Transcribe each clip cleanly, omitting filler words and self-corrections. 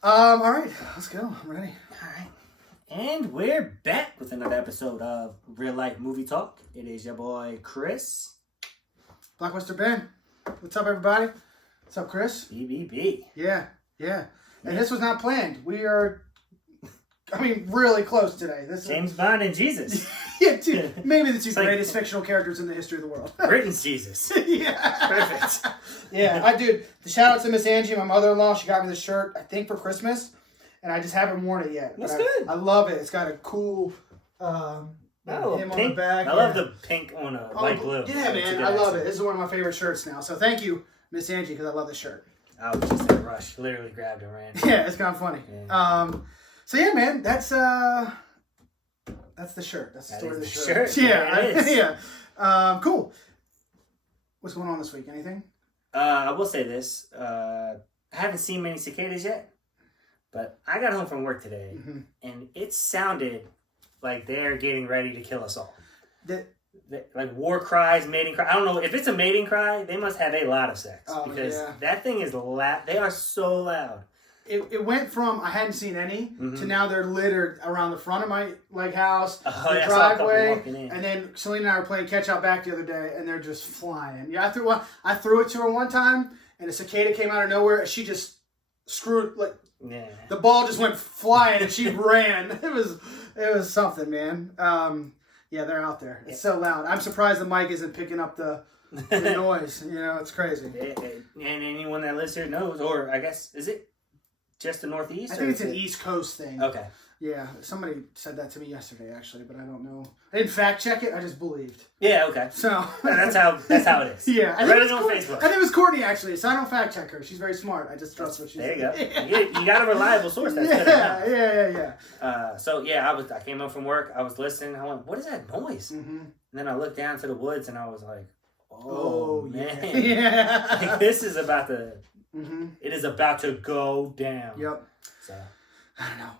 All right, let's go. I'm ready. All right. And we're back with another episode of Real Life Movie Talk. It is your boy, Chris. Blockbuster Ben. What's up, everybody? What's up, Chris? BBB. Yeah. And this was not planned. We are, really close today. James Bond and Jesus. Yeah, dude. Maybe the two greatest fictional characters in the history of the world. Britain's Jesus. Yeah. Perfect. Yeah, dude. The shout out to Miss Angie, my mother-in-law. She got me this shirt, I think, for Christmas. And I just haven't worn it yet. That's good. I love it. It's got a cool him pink. on the back. I love the pink on a light blue. Yeah, man. I love it. This is one of my favorite shirts now. So thank you, Miss Angie, because I love this shirt. I was just in a rush. Literally grabbed and ran. Yeah, it's kind of funny. Yeah. So yeah, man, that's the shirt. That's the story of the shirt. Yeah, cool. What's going on this week? Anything? I will say this. I haven't seen many cicadas yet, but I got home from work today, and it sounded like they're getting ready to kill us all. Like war cries, mating cry. I don't know if it's a mating cry. They must have a lot of sex because that thing is loud. They are so loud. It went from I hadn't seen any to now they're littered around the front of my house, the driveway, and then Selena and I were playing catch out back the other day, and they're just flying. Yeah, I threw it to her one time, and a cicada came out of nowhere, and she just screwed the ball just went flying, and she ran. It was something, man. Yeah, they're out there. It's so loud. I'm surprised the mic isn't picking up the noise. It's crazy. And anyone that lives here knows, or I guess, is it just the Northeast? I think it's an East Coast thing. Okay. Yeah, somebody said that to me yesterday, actually, but I don't know. I didn't fact check it. I just believed. Yeah, okay. So that's how it is. Yeah, I read it on Facebook. I think it was Courtney, actually, so I don't fact check her. She's very smart. I just trust what she says. There you go. You got a reliable source. That's good. Yeah. So yeah, I came home from work. I was listening. I went, "What is that noise?" And then I looked down to the woods, and I was like, "Oh man, yeah. Like, this is about to." It is about to go down. Yep. So I don't know.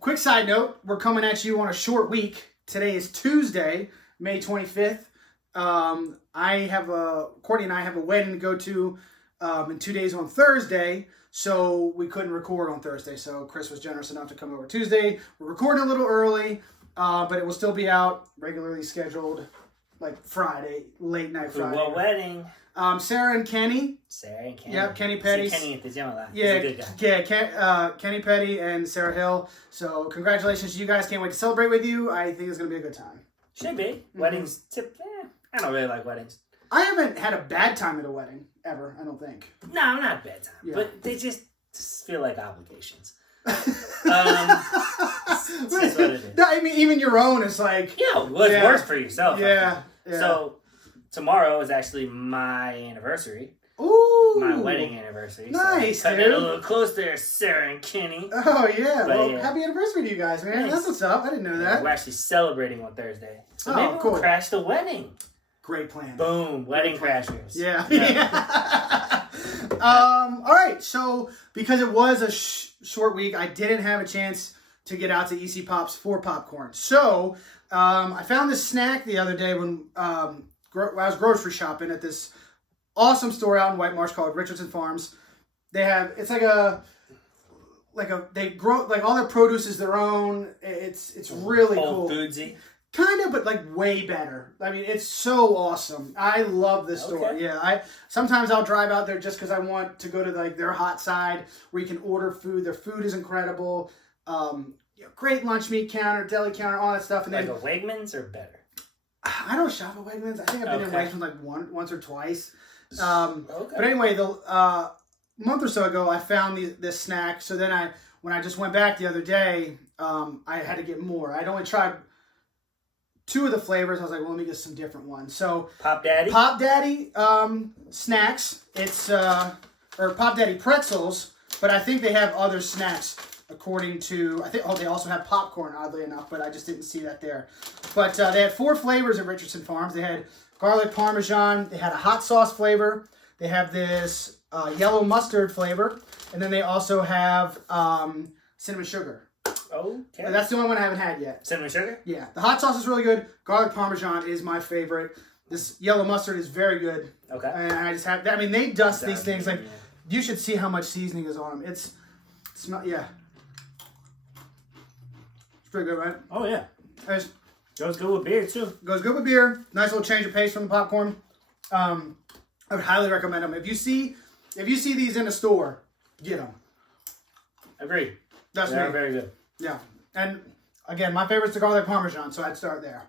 Quick side note: we're coming at you on a short week. Today is Tuesday, May 25th. Courtney and I have a wedding to go to in 2 days on Thursday, so we couldn't record on Thursday. So Chris was generous enough to come over Tuesday. We're recording a little early, but it will still be out regularly scheduled, like Friday, late night Friday. What wedding? Sarah and Kenny. Yep, Kenny Petty. Kenny at the gym a lot. Yeah, He's a good guy. yeah. Kenny Petty and Sarah Hill. So congratulations to you guys. Can't wait to celebrate with you. I think it's gonna be a good time. Should be. Weddings. I don't really like weddings. I haven't had a bad time at a wedding ever. I don't think. No, not a bad time. Yeah. But they just feel like obligations. That's what it is. No, I mean, even your own is like. Yeah, well, it works for yourself. Yeah. So tomorrow is actually my anniversary. Ooh. My wedding anniversary. Nice, so dude. A little close there, Sarah and Kenny. Oh, yeah. Happy anniversary to you guys, man. Nice. That's what's up. I didn't know that. We're actually celebrating on Thursday. So maybe we'll crash the wedding. Great plan. Boom. Wedding crashers. Yeah. All right. So, because it was a short week, I didn't have a chance to get out to EC Pops for popcorn. So, I found this snack the other day when I was grocery shopping at this awesome store out in White Marsh called Richardson Farms. They have, it's they grow, like all their produce is their own. It's really cool. Whole Foodsy. Kind of, but like way better. I mean, it's so awesome. I love this store. Yeah, sometimes I'll drive out there just because I want to go to like their hot side where you can order food. Their food is incredible. Great lunch meat counter, deli counter, all that stuff. And like then a Wegmans or better? I don't shop at Wegmans. I think I've been in Wegmans like once or twice. Okay. But anyway, the month or so ago, I found this snack. So then when I just went back the other day, I had to get more. I'd only tried 2 of the flavors. I was like, well, let me get some different ones. So Pop Daddy snacks. It's or Pop Daddy pretzels, but I think they have other snacks according to, they also have popcorn, oddly enough, but I just didn't see that there. But they had 4 flavors at Richardson Farms. They had garlic parmesan. They had a hot sauce flavor. They have this yellow mustard flavor. And then they also have cinnamon sugar. Okay. That's the only one I haven't had yet. Cinnamon sugar? Yeah. The hot sauce is really good. Garlic parmesan is my favorite. This yellow mustard is very good. Okay. And I just have, they dust these things like, you should see how much seasoning is on them. It's Smell, yeah. It's pretty good, right? Oh, yeah. It's, goes good with beer, too. Goes good with beer. Nice little change of pace from the popcorn. I would highly recommend them. If you see these in a store, get them. Agreed. That's They're me. very good. Yeah. And, again, my favorite's the garlic parmesan, so I'd start there.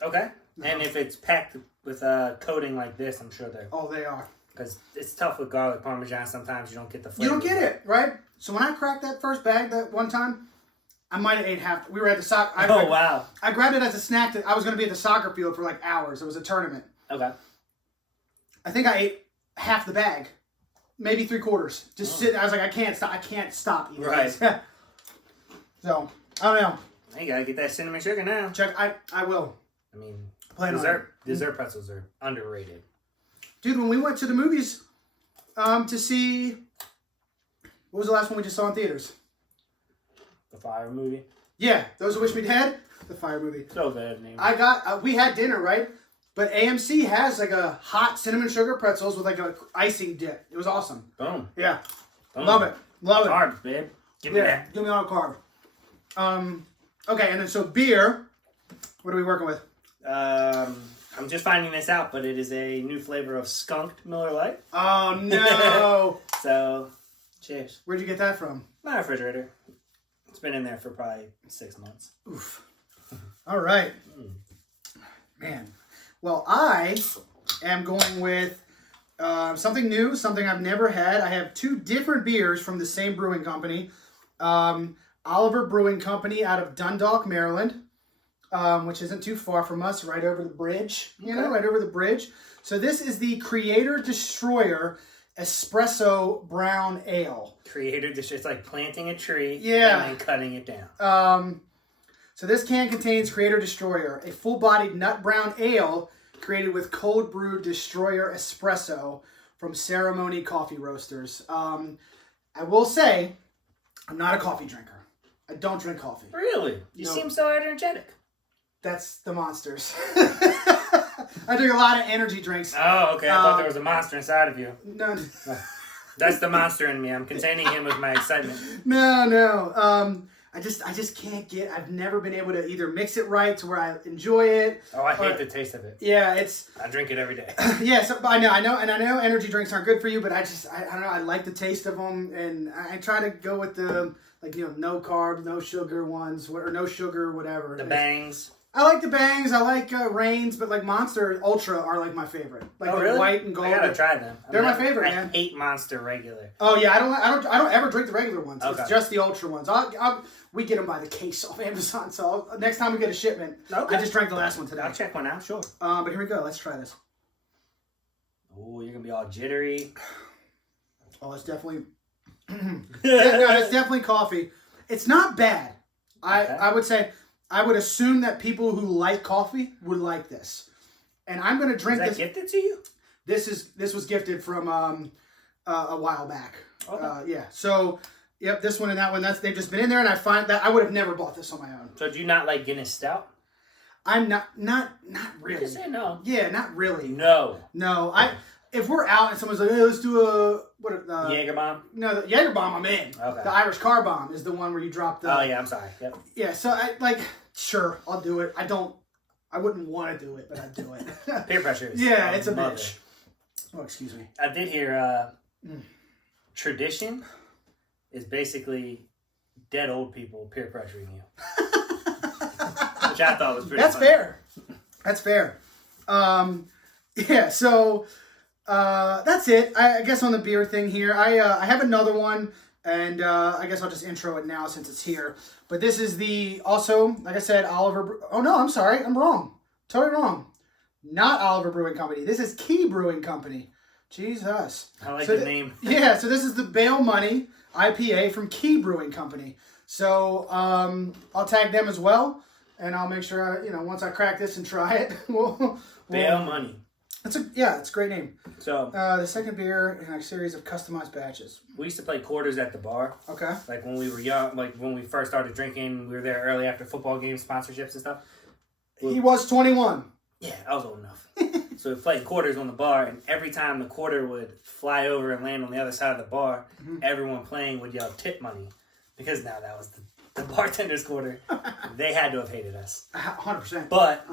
Okay. And if it's packed with a coating like this, I'm sure they're... Oh, they are. Because it's tough with garlic parmesan. Sometimes you don't get the flavor. You don't get it, right? So when I cracked that first bag that one time, I might have ate half. We were at the soccer. Oh, wow. I grabbed it as a snack. I was going to be at the soccer field for like hours. It was a tournament. Okay. I think I ate half the bag. Maybe 3/4. Just sitting. I was like, I can't stop. I can't stop eating Right. this. So, I don't know. You got to get that cinnamon sugar now. Check. I will. I mean, dessert pretzels are underrated. Dude, when we went to the movies to see... What was the last one we just saw in theaters? The Fire movie. Yeah, Those Who Wish Me Dead. The Fire movie. So good, name. I got... we had dinner, right? But AMC has like a hot cinnamon sugar pretzels with like a icing dip. It was awesome. Boom. Yeah. Boom. Love it. Love it. Carbs, babe. Give me that. Give me all the carb. Okay, and then so beer. What are we working with? I'm just finding this out, but it is a new flavor of skunked Miller Lite. Oh no! So, cheers. Where'd you get that from? My refrigerator. It's been in there for probably 6 months. Oof. All right. Man. Well, I am going with something new, something I've never had. I have 2 different beers from the same brewing company. Oliver Brewing Company out of Dundalk, Maryland, which isn't too far from us, right over the bridge. Right over the bridge. So this is the Creator Destroyer Espresso Brown Ale. Creator Destroyer. It's like planting a tree and then cutting it down. So this can contains Creator Destroyer, a full-bodied nut brown ale created with cold brewed Destroyer espresso from Ceremony Coffee Roasters. I will say, I'm not a coffee drinker. I don't drink coffee. Really? You seem so energetic. That's the monsters. I drink a lot of energy drinks. Oh, okay. I thought there was a monster inside of you. No. That's the monster in me. I'm containing him with my excitement. No. I just can't get. I've never been able to either mix it right to where I enjoy it. Oh, I hate the taste of it. Yeah, it's. I drink it every day. Yeah, so I know energy drinks aren't good for you, but I don't know. I like the taste of them, and I try to go with the no carb, no sugar ones, or no sugar, whatever. The bangs. I like the bangs. I like Reigns, but like Monster Ultra are like my favorite. Like really? White and gold. I gotta try them. They're my favorite, man. I hate Monster regular. Oh yeah, I don't ever drink the regular ones. Okay. It's just the Ultra ones. We get them by the case off Amazon. So next time we get a shipment, I just drank the last one today. I'll check one out, sure. But here we go. Let's try this. Oh, you're gonna be all jittery. Oh, it's definitely. It's definitely coffee. It's not bad. I would say. I would assume that people who like coffee would like this. And I'm going to drink this. Was that gifted to you? This was gifted from a while back. Okay. Yeah. So, yep, this one and that one, they've just been in there, and I find that I would have never bought this on my own. So do you not like Guinness Stout? I'm not really. You just say no. Yeah, not really. No. If we're out and someone's like, hey, let's do a... Jaeger bomb? No, the Jaeger bomb I'm in. Okay. The Irish car bomb is the one where you drop the... Oh, yeah, I'm sorry. Yep. Yeah, so sure, I'll do it. I wouldn't want to do it, but I'd do it. Peer pressure. Yeah, it's a bitch. Oh, excuse me. I did hear tradition is basically dead old people peer pressuring you. Which I thought was pretty funny. That's fair. Yeah, so that's it. I guess on the beer thing here, I have another one, and I guess I'll just intro it now since it's here. But this is also, like I said, Oliver... Oh, no, I'm sorry. I'm wrong. Totally wrong. Not Oliver Brewing Company. This is Key Brewing Company. Jesus. I like the name. Yeah, so this is the Bail Money IPA from Key Brewing Company. So I'll tag them as well, and I'll make sure, once I crack this and try it, Bail Money. It's a great name. So the second beer in a series of customized batches. We used to play quarters at the bar. Okay. Like when we were young, like when we first started drinking, we were there early after football games, sponsorships and stuff. He was 21. Yeah, I was old enough. So we played quarters on the bar, and every time the quarter would fly over and land on the other side of the bar, everyone playing would yell tip money. because now that was the bartender's quarter. They had to have hated us. 100%. But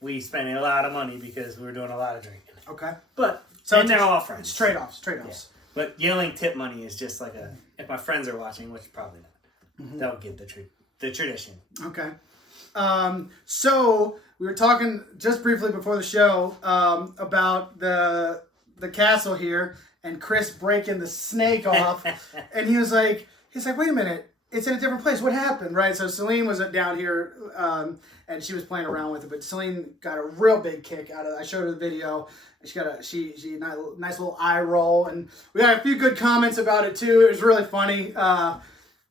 we spent a lot of money because we were doing a lot of drinking. Okay. But, so and they're all friends. It's trade-offs. Yeah. But yelling tip money is just like if my friends are watching, which probably not, they'll get the tradition. Okay. So we were talking just briefly before the show about the castle here and Chris breaking the snake off. And he was like, wait a minute. It's in a different place. What happened? Right. So Celine was down here and she was playing around with it, but Celine got a real big kick out of it. I showed her the video. She got a nice little eye roll, and we got a few good comments about it too. It was really funny.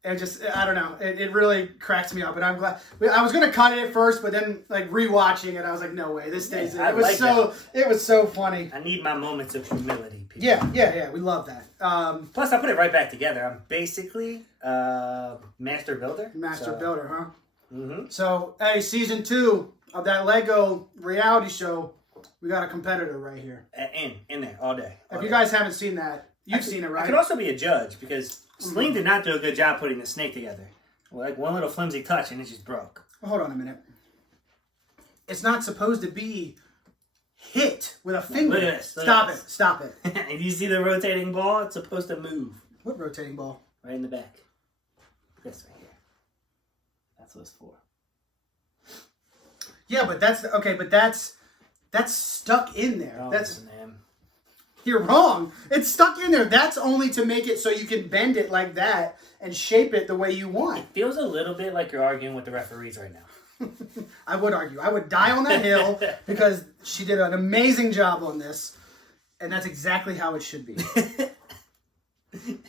And just, I don't know, it really cracks me up, and I'm glad. I was gonna cut it at first, but then like rewatching it, I was like, no way, this stays in. It was so funny. I need my moments of humility, people. Yeah, we love that. Plus, I put it right back together. I'm basically master builder. Builder, huh? Mm-hmm. So, hey, season 2 of that Lego reality show, we got a competitor right here. In there all day. If you guys haven't seen that, you've seen it, right? I could also be a judge because Celine did not do a good job putting the snake together. Like one little flimsy touch and it just broke. Well, hold on a minute. It's not supposed to be hit with a finger. Look at this. Stop it. And you see the rotating ball? It's supposed to move. What rotating ball? Right in the back. This right here. That's what it's for. Yeah, but that's stuck in there. Oh, that's man. You're wrong. It's stuck in there. That's only to make it so you can bend it like that and shape it the way you want. It feels a little bit like you're arguing with the referees right now. I would argue. I would die on that hill because she did an amazing job on this, and that's exactly how it should be.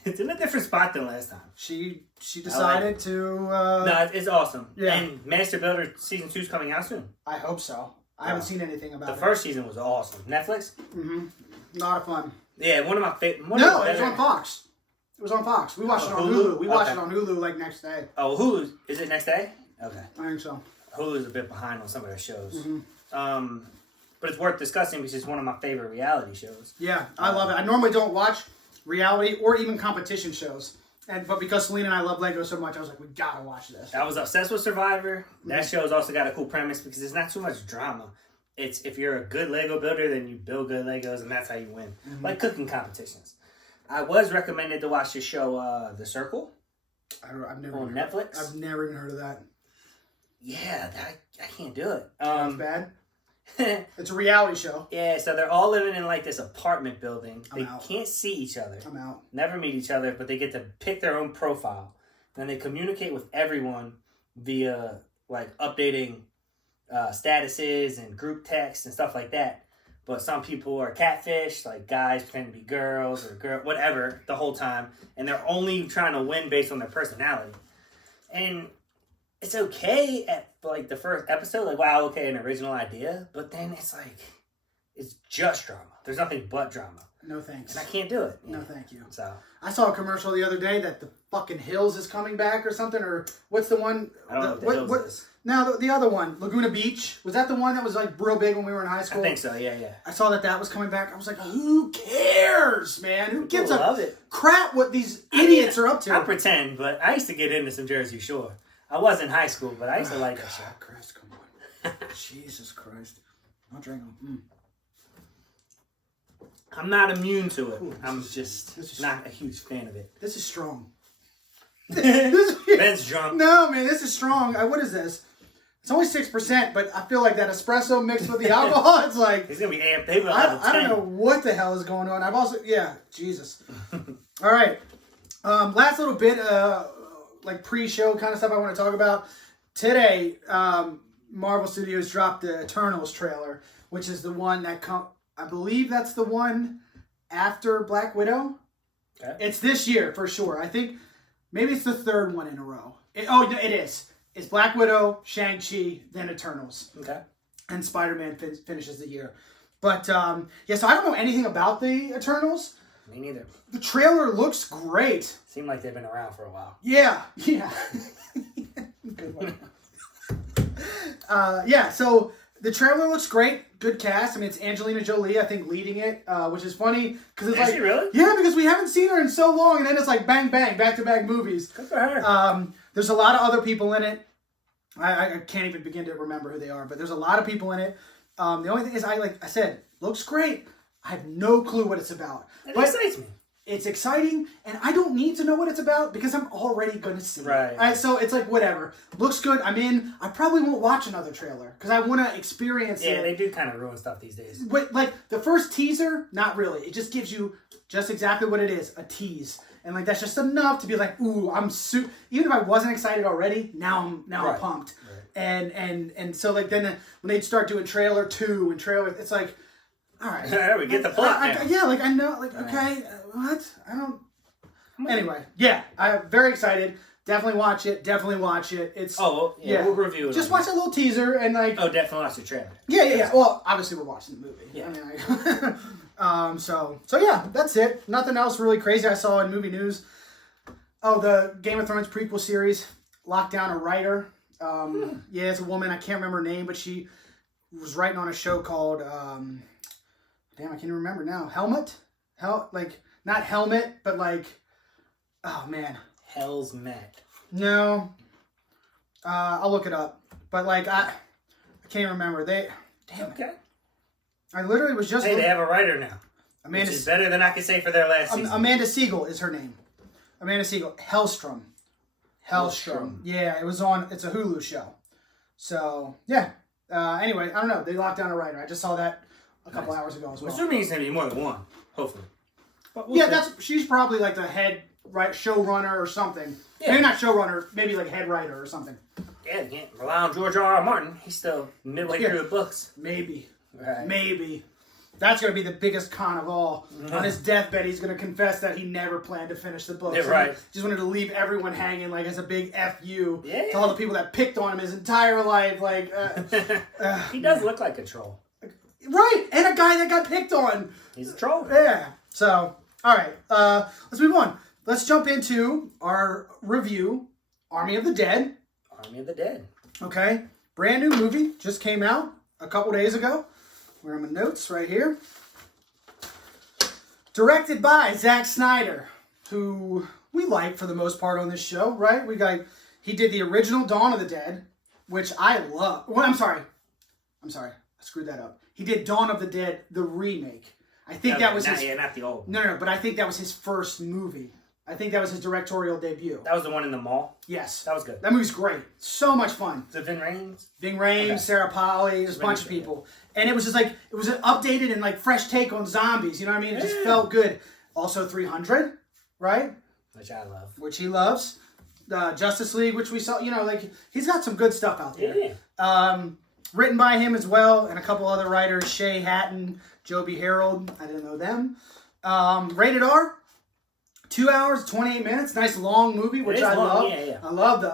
It's in a different spot than last time. She decided to... No, it's awesome. Yeah. And Master Builder Season 2 is coming out soon. I hope so. I haven't seen anything about it. The first season was awesome. Netflix? Mm-hmm. Not a fun. Yeah, one of my favorite... No, it was on Fox. It was on Fox. We watched it on Hulu. We watched it on Hulu like next day. Oh, Hulu. Is it next day? Okay. I think so. Hulu's a bit behind on some of their shows. Mm-hmm. But it's worth discussing because it's one of my favorite reality shows. Yeah, I love it. I normally don't watch reality or even competition shows. But because Selena and I love Lego so much, I was like, we gotta watch this. I was obsessed with Survivor. That show's also got a cool premise because it's not too much drama. It's if you're a good Lego builder, then you build good Legos, and that's how you win. Like cooking competitions. I was recommended to watch the show The Circle. I've never on Netflix. I've never even heard of that. Yeah, I can't do it. That's bad. It's a reality show. Yeah, so they're all living in like this apartment building. They out. can't see each other. I'm out. Never meet each other, but they get to pick their own profile. Then they communicate with everyone via like updating statuses and group text and stuff like that. But some people are catfish, like guys pretend to be girls or whatever the whole time. And they're only trying to win based on their personality. And it's okay at like the first episode, like, wow, okay, an original idea. But then it's like, it's just drama. There's nothing but drama. No thanks. And I can't do it. No thank you. So I saw a commercial the other day that the fucking Hills is coming back or something, or what's the one? I don't know what the Hills is. No, the other one, Laguna Beach. Was that the one that was like real big when we were in high school? I think so, yeah. I saw that was coming back. I was like, who cares, man? Who gives a crap what these idiots are up to? I pretend, but I used to get into some Jersey Shore. I was in high school, but I used to like that show. Christ, come on. Jesus Christ. I'll drink them. I'm not immune to it. I'm just not a huge fan of it. This is strong. Ben's drunk. No, man, this is strong. What is this? It's only 6%, but I feel like that espresso mixed with the alcohol, it's like... He's going to be amped. I don't know what the hell is going on. Jesus. All right. Last little bit, like pre-show kind of stuff I want to talk about. Today, Marvel Studios dropped the Eternals trailer, which is the one that I believe that's the one after Black Widow. Okay. It's this year for sure. I think maybe it's the third one in a row. It is. It's Black Widow, Shang-Chi, then Eternals. Okay. And Spider-Man finishes the year. But, so I don't know anything about the Eternals. Me neither. The trailer looks great. Seemed like they've been around for a while. Yeah. Good one. So The trailer looks great. Good cast. I mean, it's Angelina Jolie, I think, leading it, which is funny because it's Is she really? Yeah, because we haven't seen her in so long, and then it's like bang bang, back to back movies. Good for her. There's a lot of other people in it. I can't even begin to remember who they are, but there's a lot of people in it. The only thing is, like I said, looks great. I have no clue what it's about. It excites me. It's exciting, and I don't need to know what it's about because I'm already going to see it. Right. So it's like, whatever. Looks good. I'm in. I probably won't watch another trailer because I want to experience it. Yeah, they do kind of ruin stuff these days. But, like, the first teaser, not really. It just gives you just exactly what it is, a tease. And, like, that's just enough to be like, ooh, even if I wasn't excited already, now I'm pumped. Right. And so, like, then when they start doing trailer 2 and trailer, it's like, all right. We get the plot. I know. Like, okay, what? I don't. Anyway, yeah, I'm very excited. Definitely watch it. It's we'll review it. Just watch a little teaser and like. Oh, definitely watch the trailer. Yeah. Well, obviously we're watching the movie. Yeah. I mean, so yeah, that's it. Nothing else really crazy I saw in movie news. Oh, the Game of Thrones prequel series locked down a writer. Yeah, it's a woman. I can't remember her name, but she was writing on a show called. Damn, I can't even remember now. Not Helmet, but like, oh man. Hell's Met. No. I'll look it up. But like, I can't remember. Okay. I literally was just. Hey, they have a writer now. Which is better than I could say for their last season. Amanda Siegel is her name. Amanda Siegel. Hellstrom. Yeah, it's a Hulu show. So, yeah. Anyway, I don't know. They locked down a writer. I just saw that a couple hours ago as well. Assuming it's going to be more than one, hopefully. But she's probably like the head showrunner or something. Yeah. Maybe not showrunner, maybe like head writer or something. Yeah, you can't rely on George R.R. Martin. He's still midway through the books. Maybe. Right. Maybe. That's going to be the biggest con of all. Mm-hmm. On his deathbed, he's going to confess that he never planned to finish the book. Yeah, right. He just wanted to leave everyone hanging like as a big F.U. to all the people that picked on him his entire life. Like, he does look like a troll. Right, and a guy that got picked on. He's a troll. Yeah. So, all right. Let's move on. Let's jump into our review, Army of the Dead. Okay. Brand new movie. Just came out a couple days ago. Where are my notes? Right here. Directed by Zack Snyder, who we like for the most part on this show, right? He did the original Dawn of the Dead, which I love. Well, I'm sorry. I screwed that up. He did Dawn of the Dead, the remake. I think that was his... Yeah, not the old. No, but I think that was his first movie. I think that was his directorial debut. That was the one in the mall? Yes. That was good. That movie's great. So much fun. Is it Ving Rhames? Ving Rhames, okay. Sarah Polley, there's a bunch of people. And it was just like, it was an updated and like fresh take on zombies, you know what I mean? It just felt good. Also 300, right? Which I love. Which he loves. Justice League, which we saw, like, he's got some good stuff out there. Yeah. Written by him as well, and a couple other writers, Shay Hatton, Joby Harold, I didn't know them. Rated R, 2 hours, 28 minutes, nice long movie, which I love. Yeah. I love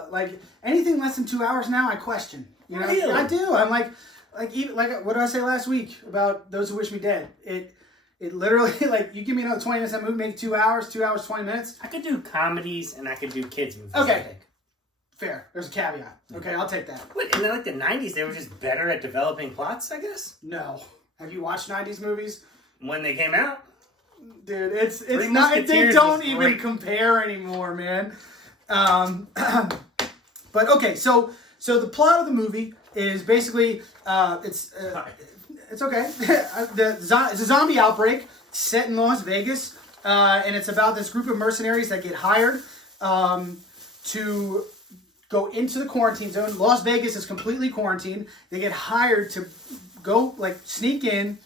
anything less than 2 hours now, I question. You know, really? I do. I'm like what did I say last week about Those Who Wish Me Dead? It literally, like, you give me another 20 minutes, that movie, make 2 hours, 20 minutes. I could do comedies and I could do kids movies. Okay. Fair. There's a caveat. Okay, I'll take that. What, in like the 90s, they were just better at developing plots, I guess? No. Have you watched 90s movies? When they came out? Dude, it's not, they don't even compare anymore, man. But okay, so the plot of the movie is basically, it's okay. It's a zombie outbreak set in Las Vegas, and it's about this group of mercenaries that get hired to go into the quarantine zone. Las Vegas is completely quarantined. They get hired to go, like, sneak in,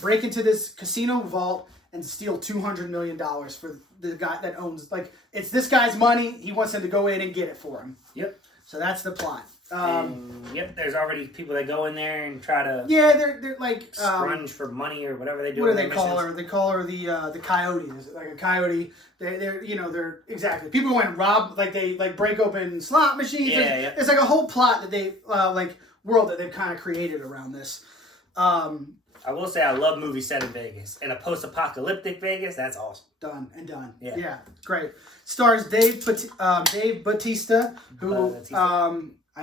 break into this casino vault, and steal $200 million for the guy that owns, like, it's this guy's money. He wants them to go in and get it for him. Yep. So that's the plot. There's already people that go in there and try to... Yeah, they're like... scrunge for money or whatever they do. What do they call her? They call her the coyote. Like a coyote. They're exactly. People go in and rob, like, they, like, break open slot machines. Yeah. It's like a whole plot that they, world that they've kind of created around this. I will say I love movies set in Vegas. In a post-apocalyptic Vegas, that's awesome. Done and done. Yeah, great. Stars Dave Bautista, who,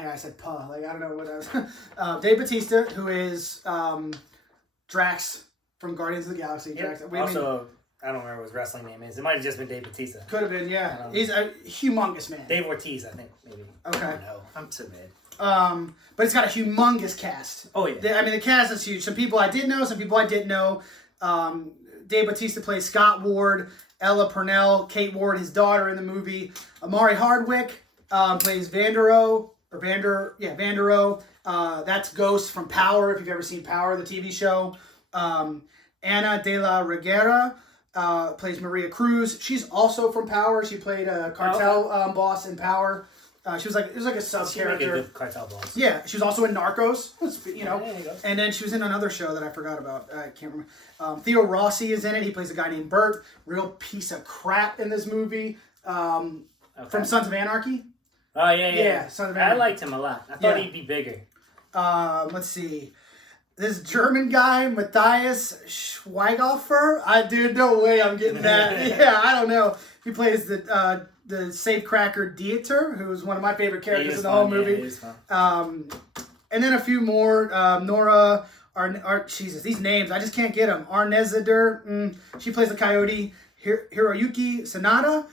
I said puh. Like, I don't know what I was. Dave Bautista, who is Drax from Guardians of the Galaxy. Yep. Drax. Also, I don't remember what his wrestling name is. It might have just been Dave Bautista. Could have been, yeah. He's a humongous man. Dave Ortiz, I think, maybe. Okay. I don't know. I'm too bad. But it's got a humongous cast. Oh, yeah. I mean, the cast is huge. Some people I did know, some people I didn't know. Dave Bautista plays Scott Ward, Ella Purnell, Kate Ward, his daughter in the movie. Amari Hardwick plays Vandero. That's Ghost from Power, if you've ever seen Power, the TV show. Ana de la Reguera plays Maria Cruz. She's also from Power. She played a cartel boss in Power. She was like, it was like a sub character. Like a good cartel boss. Yeah, she was also in Narcos, you know. There you go. And then she was in another show that I forgot about. I can't remember. Theo Rossi is in it. He plays a guy named Bert. Real piece of crap in this movie. From Sons of Anarchy. Oh, yeah. Sons of Anarchy. I liked him a lot. I thought he'd be bigger. Let's see. This German guy, Matthias Schweighöfer. Dude, no way I'm getting that. Yeah, I don't know. He plays the safecracker Dieter, who's one of my favorite characters in the whole movie. And then a few more. Nora, Jesus, these names, I just can't get them. Arnezider, she plays the coyote. Hiroyuki Sanada,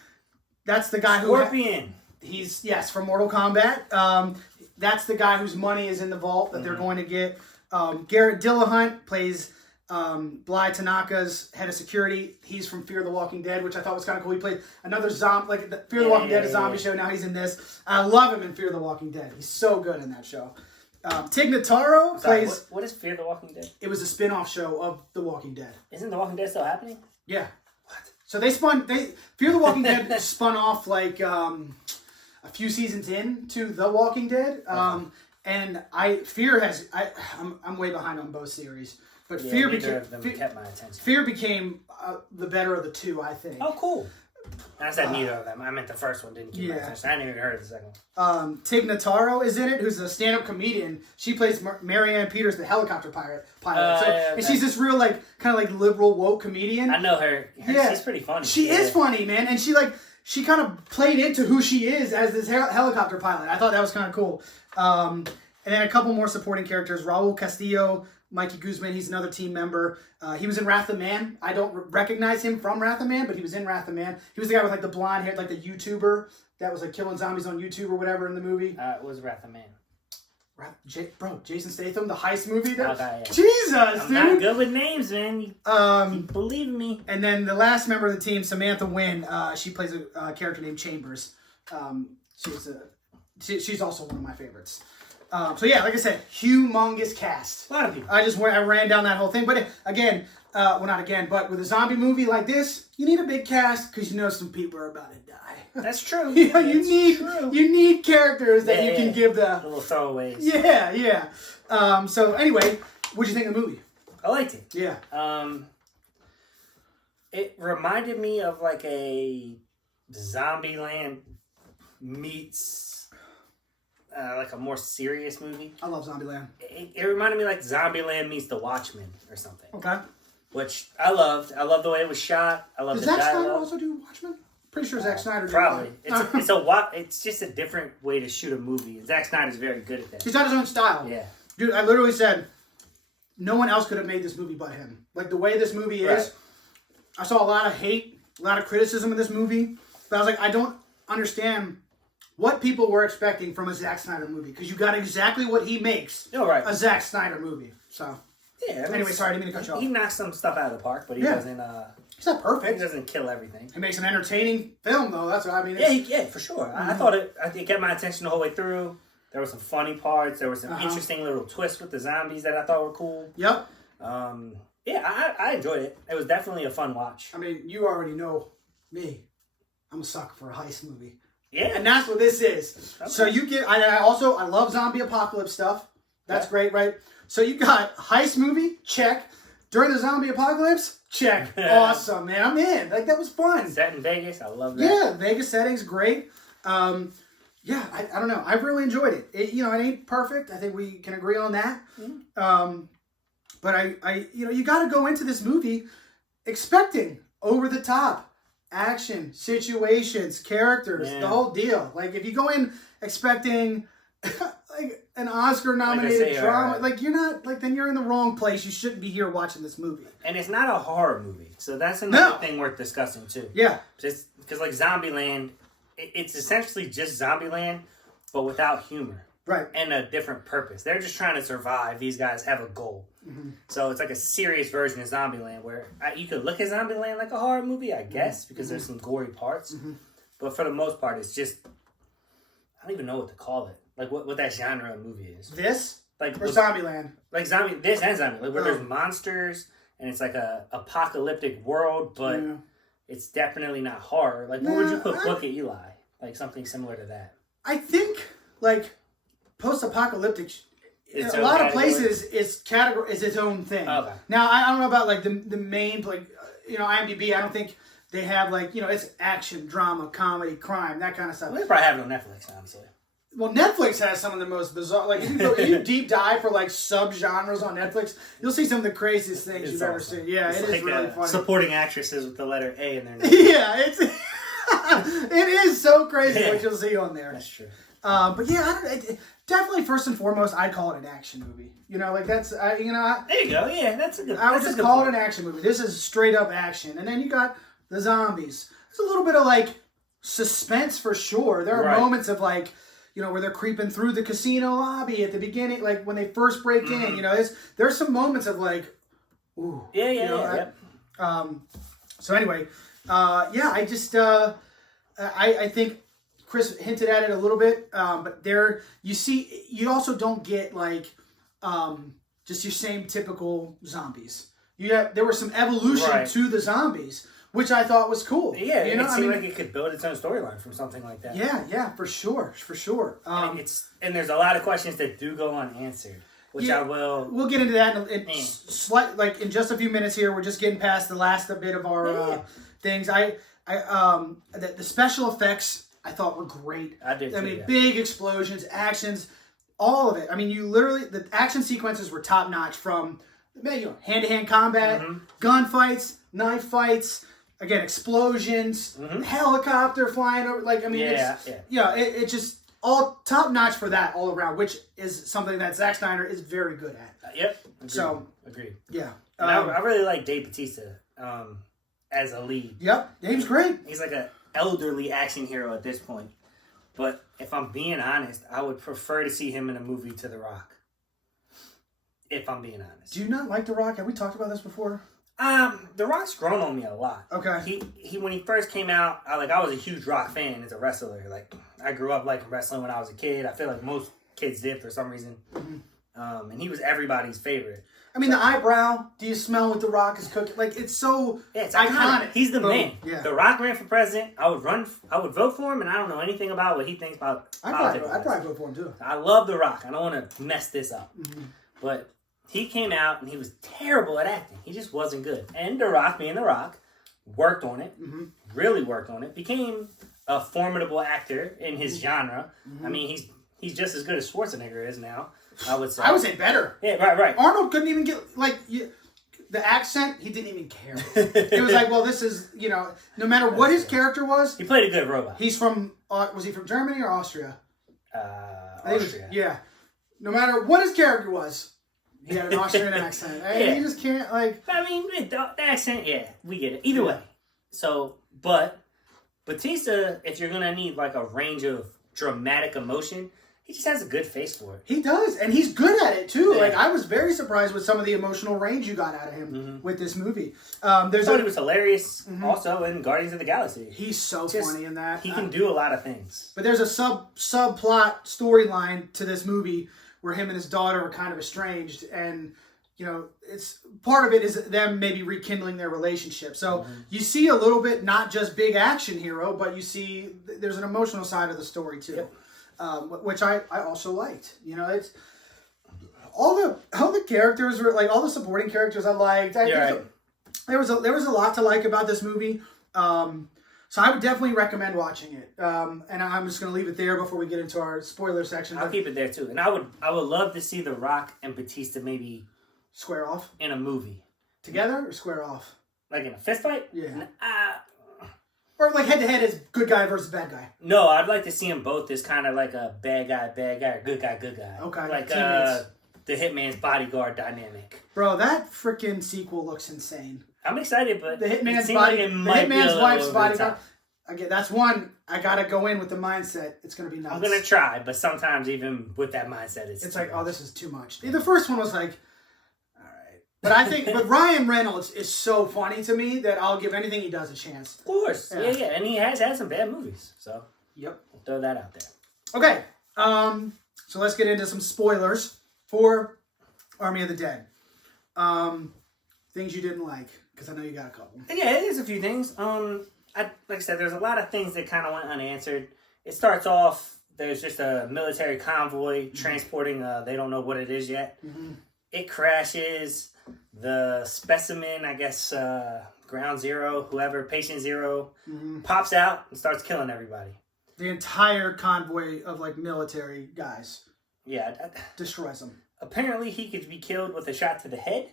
that's the guy Scorpion. He's, from Mortal Kombat. That's the guy whose money is in the vault that they're going to get. Garrett Dillahunt plays Bly Tanaka's head of security. He's from Fear the Walking Dead, which I thought was kind of cool. He played another zombie, like Fear the Walking Dead, a zombie show. Now he's in this. I love him in Fear the Walking Dead. He's so good in that show. Tig Notaro plays... What is Fear the Walking Dead? It was a spin-off show of The Walking Dead. Isn't The Walking Dead still happening? Yeah. What? So Fear the Walking Dead spun off like a few seasons into The Walking Dead. And I'm way behind on both series. But Fear kept my attention. Fear became the better of the two, I think. Oh, cool. I said neither of them. I meant the first one didn't keep my attention. I hadn't even heard of the second one. Tig Notaro is in it, who's a stand-up comedian. She plays Marianne Peters, the helicopter pilot. And she's this real, kind of liberal, woke comedian. I know her. She's pretty funny. She is funny, man. And she kind of played into who she is as this helicopter pilot. I thought that was kind of cool. And then a couple more supporting characters. Raul Castillo, Mikey Guzman, he's another team member. He was in Wrath of Man. I don't recognize him from Wrath of Man, but he was in Wrath of Man. He was the guy with the blonde hair, the YouTuber that was killing zombies on YouTube or whatever in the movie. It was Wrath of Man. Jason Statham, the heist movie. Jesus, I'm dude. I'm not good with names, man. You believe me. And then the last member of the team, Samantha Wynn, she plays a character named Chambers. She's also one of my favorites. Like I said, humongous cast. A lot of people. I ran down that whole thing. But again, but with a zombie movie like this, you need a big cast because some people are about to die. That's true. You need characters that you can give the little throwaways. Yeah. So anyway, what'd you think of the movie? I liked it. Yeah. It reminded me of a Zombieland meets a more serious movie. I love Zombieland. It reminded me Zombieland meets The Watchmen or something. Okay. Which I loved. I loved the way it was shot. I loved the dialogue. Does Zack Snyder also do Watchmen? Pretty sure Zack Snyder did. Probably. It's just a different way to shoot a movie. Zack Snyder's very good at that. He's got his own style. Yeah. Dude, I literally said no one else could have made this movie but him. The way this movie is, I saw a lot of hate, a lot of criticism of this movie, but I was I don't understand what people were expecting from a Zack Snyder movie, because you got exactly what he makes. A Zack Snyder movie. So yeah. Anyway, sorry, I didn't mean to cut you off. He knocks some stuff out of the park, but he doesn't. He's not perfect. He doesn't kill everything. He makes an entertaining film, though. That's what I mean. Yeah, for sure. Mm-hmm. I thought it kept my attention the whole way through. There were some funny parts. There were some interesting little twists with the zombies that I thought were cool. Yep. I enjoyed it. It was definitely a fun watch. I mean, you already know me. I'm a sucker for a heist movie. Yeah. And that's what this is. Okay. So you get, I love zombie apocalypse stuff. That's great, right? So you got heist movie, check. During the zombie apocalypse, check. Awesome, man. I'm in. That was fun. Set in Vegas. I love that. Yeah, Vegas setting's great. I don't know. I've really enjoyed it. It ain't perfect. I think we can agree on that. Mm-hmm. But you got to go into this movie expecting over the top action, situations, characters, the whole deal. If you go in expecting like an Oscar-nominated drama. Like, you're not, like, then you're in the wrong place. You shouldn't be here watching this movie. And it's not a horror movie. So that's another thing worth discussing, too. Yeah. Just because, like, Zombieland, it's essentially just Zombieland, but without humor. Right. And a different purpose. They're just trying to survive. These guys have a goal. Mm-hmm. So it's like a serious version of Zombieland where you could look at Zombieland like a horror movie, I guess, because there's some gory parts. Mm-hmm. But for the most part, it's just, I don't even know what to call it. Like what that genre of movie is. This? Like or Zombieland? Like this and Zombieland. Like where there's monsters and it's like a apocalyptic world, but it's definitely not horror. Like where would you put Book of Eli? Like something similar to that. I think, like, post-apocalyptic, in a lot of places, is its own thing. Okay. Now, I don't know about, like, the main, like, IMDb, I don't think they have, like, it's action, drama, comedy, crime, that kind of stuff. Well, they probably have it on Netflix, honestly. Well, Netflix has some of the most bizarre, like, if you deep dive for, like, sub-genres on Netflix, you'll see some of the craziest things you've ever seen. Yeah, it's is really funny. Supporting actresses with the letter A in their name. Yeah, it is so crazy what you'll see on there. That's true. But yeah, definitely first and foremost, I'd call it an action movie. Like that's, there you go. Yeah, that's a good. I would just call it an action movie. This is straight up action, and then you got the zombies. There's a little bit of like suspense for sure. There are moments of like, where they're creeping through the casino lobby at the beginning, like when they first break in. There's some moments of like, ooh, yeah. So anyway, I just, I think Chris hinted at it a little bit, but you also don't get like just your same typical zombies. There was some evolution to the zombies, which I thought was cool. Yeah, it seemed like it could build its own storyline from something like that. Yeah, for sure. And there's a lot of questions that do go unanswered, which I will. We'll get into that in just a few minutes here. We're just getting past the last bit of our things. The special effects I thought were great. I did. Big explosions, actions, all of it. The action sequences were top notch from hand-to-hand combat, gunfights, knife fights, again explosions, helicopter flying over. It's just all top notch for that all around, which is something that Zack Snyder is very good at. Yep. Agreed. Yeah. And I really like Dave Bautista as a lead. Yep. Dave's great. He's like an elderly action hero at this point. But if I'm being honest, I would prefer to see him in a movie to The Rock. If I'm being honest. Do you not like The Rock? Have we talked about this before? The Rock's grown on me a lot. Okay. He when he first came out, I was a huge Rock fan as a wrestler. Like I grew up liking wrestling when I was a kid. I feel like most kids did for some reason. Mm-hmm. And he was everybody's favorite. The eyebrow. Do you smell what The Rock is cooking? Like it's so it's iconic. He's the man. Yeah. The Rock ran for president. I would vote for him, and I don't know anything about what he thinks about politics. I'd probably vote for him too. I love The Rock. I don't want to mess this up, but he came out and he was terrible at acting. He just wasn't good. And The Rock, being The Rock, worked on it. Really worked on it. Became a formidable actor in his genre. He's just as good as Schwarzenegger is now. I would say. I would say better. Yeah, right. Arnold couldn't even get the accent. He didn't even care. It was like, well, this is no matter what his character was. He played a good robot. He's from. Was he from Germany or Austria? Austria. No matter what his character was, he had an Austrian accent. You just can't the accent. Yeah, we get it. Either way. So, but Bautista, if you're gonna need like a range of dramatic emotion. He just has a good face for it. He does, and he's good at it too. Yeah. Like I was very surprised with some of the emotional range you got out of him with this movie. He was hilarious also in Guardians of the Galaxy. He's so funny in that. He can do a lot of things. But there's a subplot storyline to this movie where him and his daughter are kind of estranged, and it's part of it is them maybe rekindling their relationship. So you see a little bit, not just big action hero, but you see there's an emotional side of the story too. Yep. Which I also liked. It's all the characters were like all the supporting characters I liked. There was a lot to like about this movie. So I would definitely recommend watching it. And I'm just going to leave it there before we get into our spoiler section. I'll keep it there too. And I would love to see The Rock and Bautista maybe square off in a movie together or square off, like in a fist fight. Yeah. Or like head-to-head as good guy versus bad guy. No, I'd like to see them both as kind of like a bad guy, or good guy. Okay. Like the Hitman's bodyguard dynamic. Bro, that freaking sequel looks insane. I'm excited, but the Hitman's wife's bodyguard. Again, that's one I gotta go in with the mindset. It's gonna be nuts. I'm gonna try, but sometimes even with that mindset, it's like, oh, this is too much. The first one was like, all right, but I think, but Ryan Reynolds is so funny to me that I'll give anything he does a chance. Of course, yeah, and he has had some bad movies, so yep, we'll throw that out there. Okay, so let's get into some spoilers for Army of the Dead. Things you didn't like, because I know you got a couple. Yeah, there's a few things. Like I said, there's a lot of things that kind of went unanswered. It starts off, there's just a military convoy transporting, they don't know what it is yet. Mm-hmm. It crashes. The specimen, I guess, ground zero, whoever, patient zero, pops out and starts killing everybody. The entire convoy of, like, military guys. Yeah. Destroys them. Apparently, he could be killed with a shot to the head,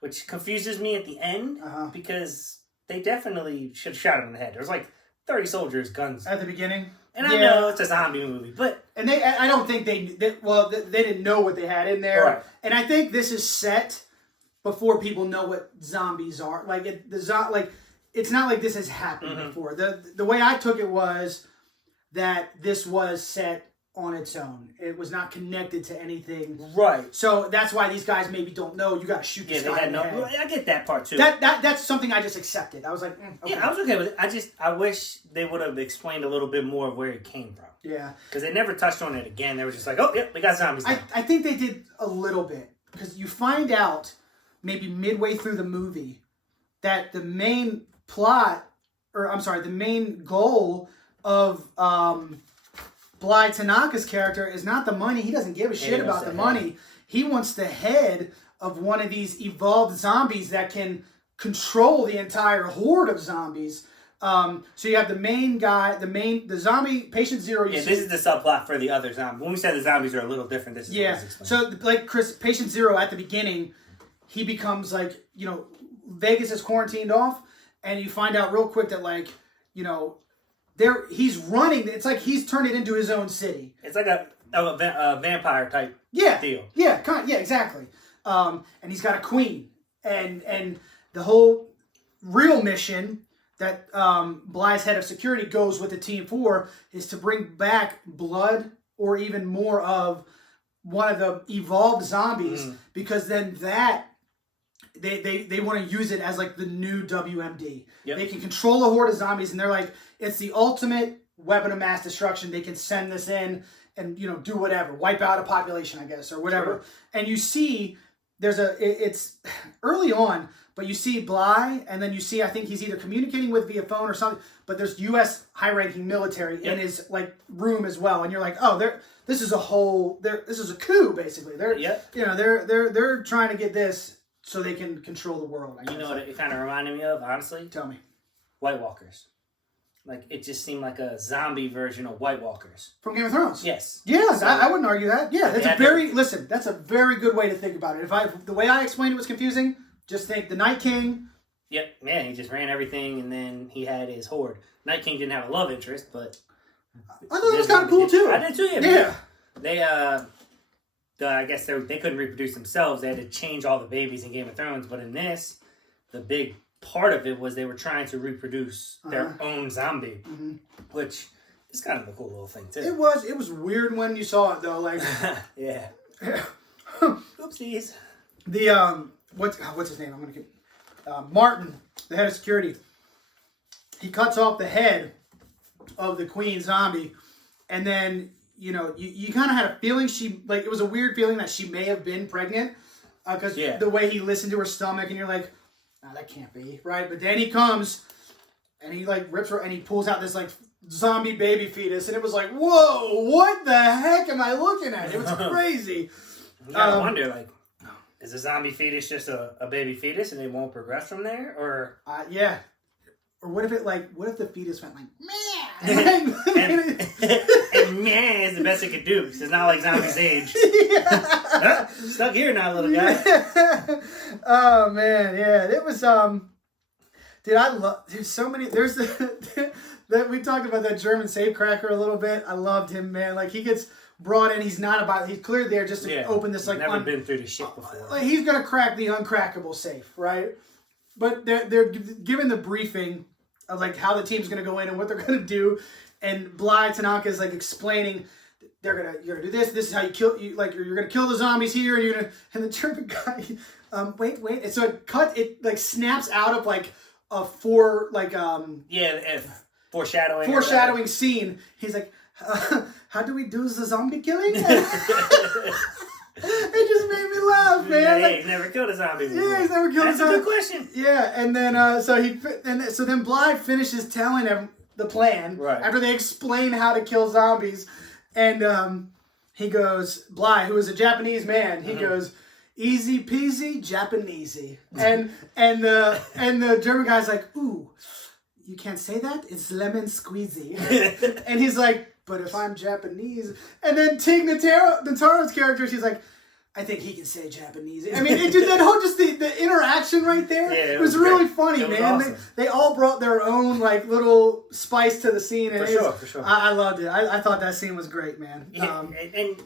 which confuses me at the end, because they definitely should have shot him in the head. There was like 30 soldiers, guns. At the beginning? And I know it's a zombie movie, but... And I don't think they didn't know what they had in there. Right. And I think this is set before people know what zombies are. Like, it's not like this has happened before. The way I took it was that this was set on its own. It was not connected to anything. Right. So that's why these guys maybe don't know. You got to shoot this guy in the head. I get that part too. That's something I just accepted. I was like, okay. Yeah, I was okay with it. I wish they would have explained a little bit more of where it came from. Yeah. Because they never touched on it again. They were just like, oh, yep, we got zombies now. I think they did a little bit. Because you find out maybe midway through the movie that the main the main goal of Bly Tanaka's character is not the money. He doesn't give a shit about the money. He wants the head of one of these evolved zombies that can control the entire horde of zombies. So you have the main guy, the zombie, Patient Zero. This is the subplot for the other zombies. When we said the zombies are a little different, this is what was explained. So like Patient Zero at the beginning, he becomes like, Vegas is quarantined off, and you find out real quick that he's running. It's like he's turned it into his own city. It's like a vampire type deal. Yeah, exactly. And he's got a queen, and the whole real mission that Bly's head of security goes with the team for is to bring back blood or even more of one of the evolved zombies, because then they want to use it as like the new WMD. Yep. They can control a horde of zombies, and they're like, it's the ultimate weapon of mass destruction. They can send this in and do whatever, wipe out a population, I guess, or whatever. Sure. And you see, it's early on, but you see Bly, and then you see, I think he's either communicating with via phone or something. But there's U.S. high-ranking military in his like room as well, and you're like, oh, this is a coup basically. They're trying to get this so they can control the world. You know what it kind of reminded me of, honestly? Tell me. White Walkers. Like, it just seemed like a zombie version of White Walkers. From Game of Thrones? Yes. Yeah, so, I wouldn't argue that. Yeah, that's that's a very good way to think about it. The way I explained it was confusing, just think the Night King. Yep, yeah, he just ran everything, and then he had his horde. Night King didn't have a love interest, but... I thought it was kind of cool, too. I did, too, yeah. They, I guess they couldn't reproduce themselves. They had to change all the babies in Game of Thrones, but in this, the big part of it was they were trying to reproduce their own zombie, which is kind of a cool little thing too. It was weird when you saw it though, like yeah. Oopsies. The what's his name? I'm gonna get Martin, the head of security. He cuts off the head of the queen zombie, and then you kind of had a feeling it was a weird feeling that she may have been pregnant because the way he listened to her stomach, and you're like, oh, that can't be, right? But then he comes, and he, like, rips her, and he pulls out this, like, zombie baby fetus, and it was like, whoa, what the heck am I looking at? It was crazy. You gotta wonder, like, is a zombie fetus just a baby fetus, and it won't progress from there, or? Yeah. Or what if the fetus went like, meh? and meh is the best it could do, because it's not like zombies age. Yeah. Stuck here now, little guy. Oh, man, yeah. It was, Dude, there's so many. There's that we talked about that German safecracker a little bit. I loved him, man. Like he gets brought in. He's not about. He's clearly there just to open this like. Never been through the shit before. Like he's gonna crack the uncrackable safe, right? But they're given the briefing of like how the team's gonna go in and what they're gonna do, and Bly Tanaka is like explaining. You're gonna do this. This is how you kill you. Like you're gonna kill the zombies here. And you're gonna and the German guy. Wait. And so it like snaps out of like a foreshadowing scene. He's like, how do we do the zombie killing? It just made me laugh, man. Yeah, he's never killed a zombie before. Yeah, he's never killed a zombie. That's a good question. Yeah, and then so then Bly finishes telling him the plan after they explain how to kill zombies, and he goes, Bly, who is a Japanese man, he goes, easy peasy Japanesey, and the German guy's like, ooh, you can't say that, it's lemon squeezy, and he's like, but if I'm Japanese, and then Tig Notaro's character, she's like, I think he can say Japanese. I mean, that whole just the interaction right there. Yeah, it was really funny, it was man. Awesome. They all brought their own like little spice to the scene, and for sure. I loved it. I thought that scene was great, man. Yeah, and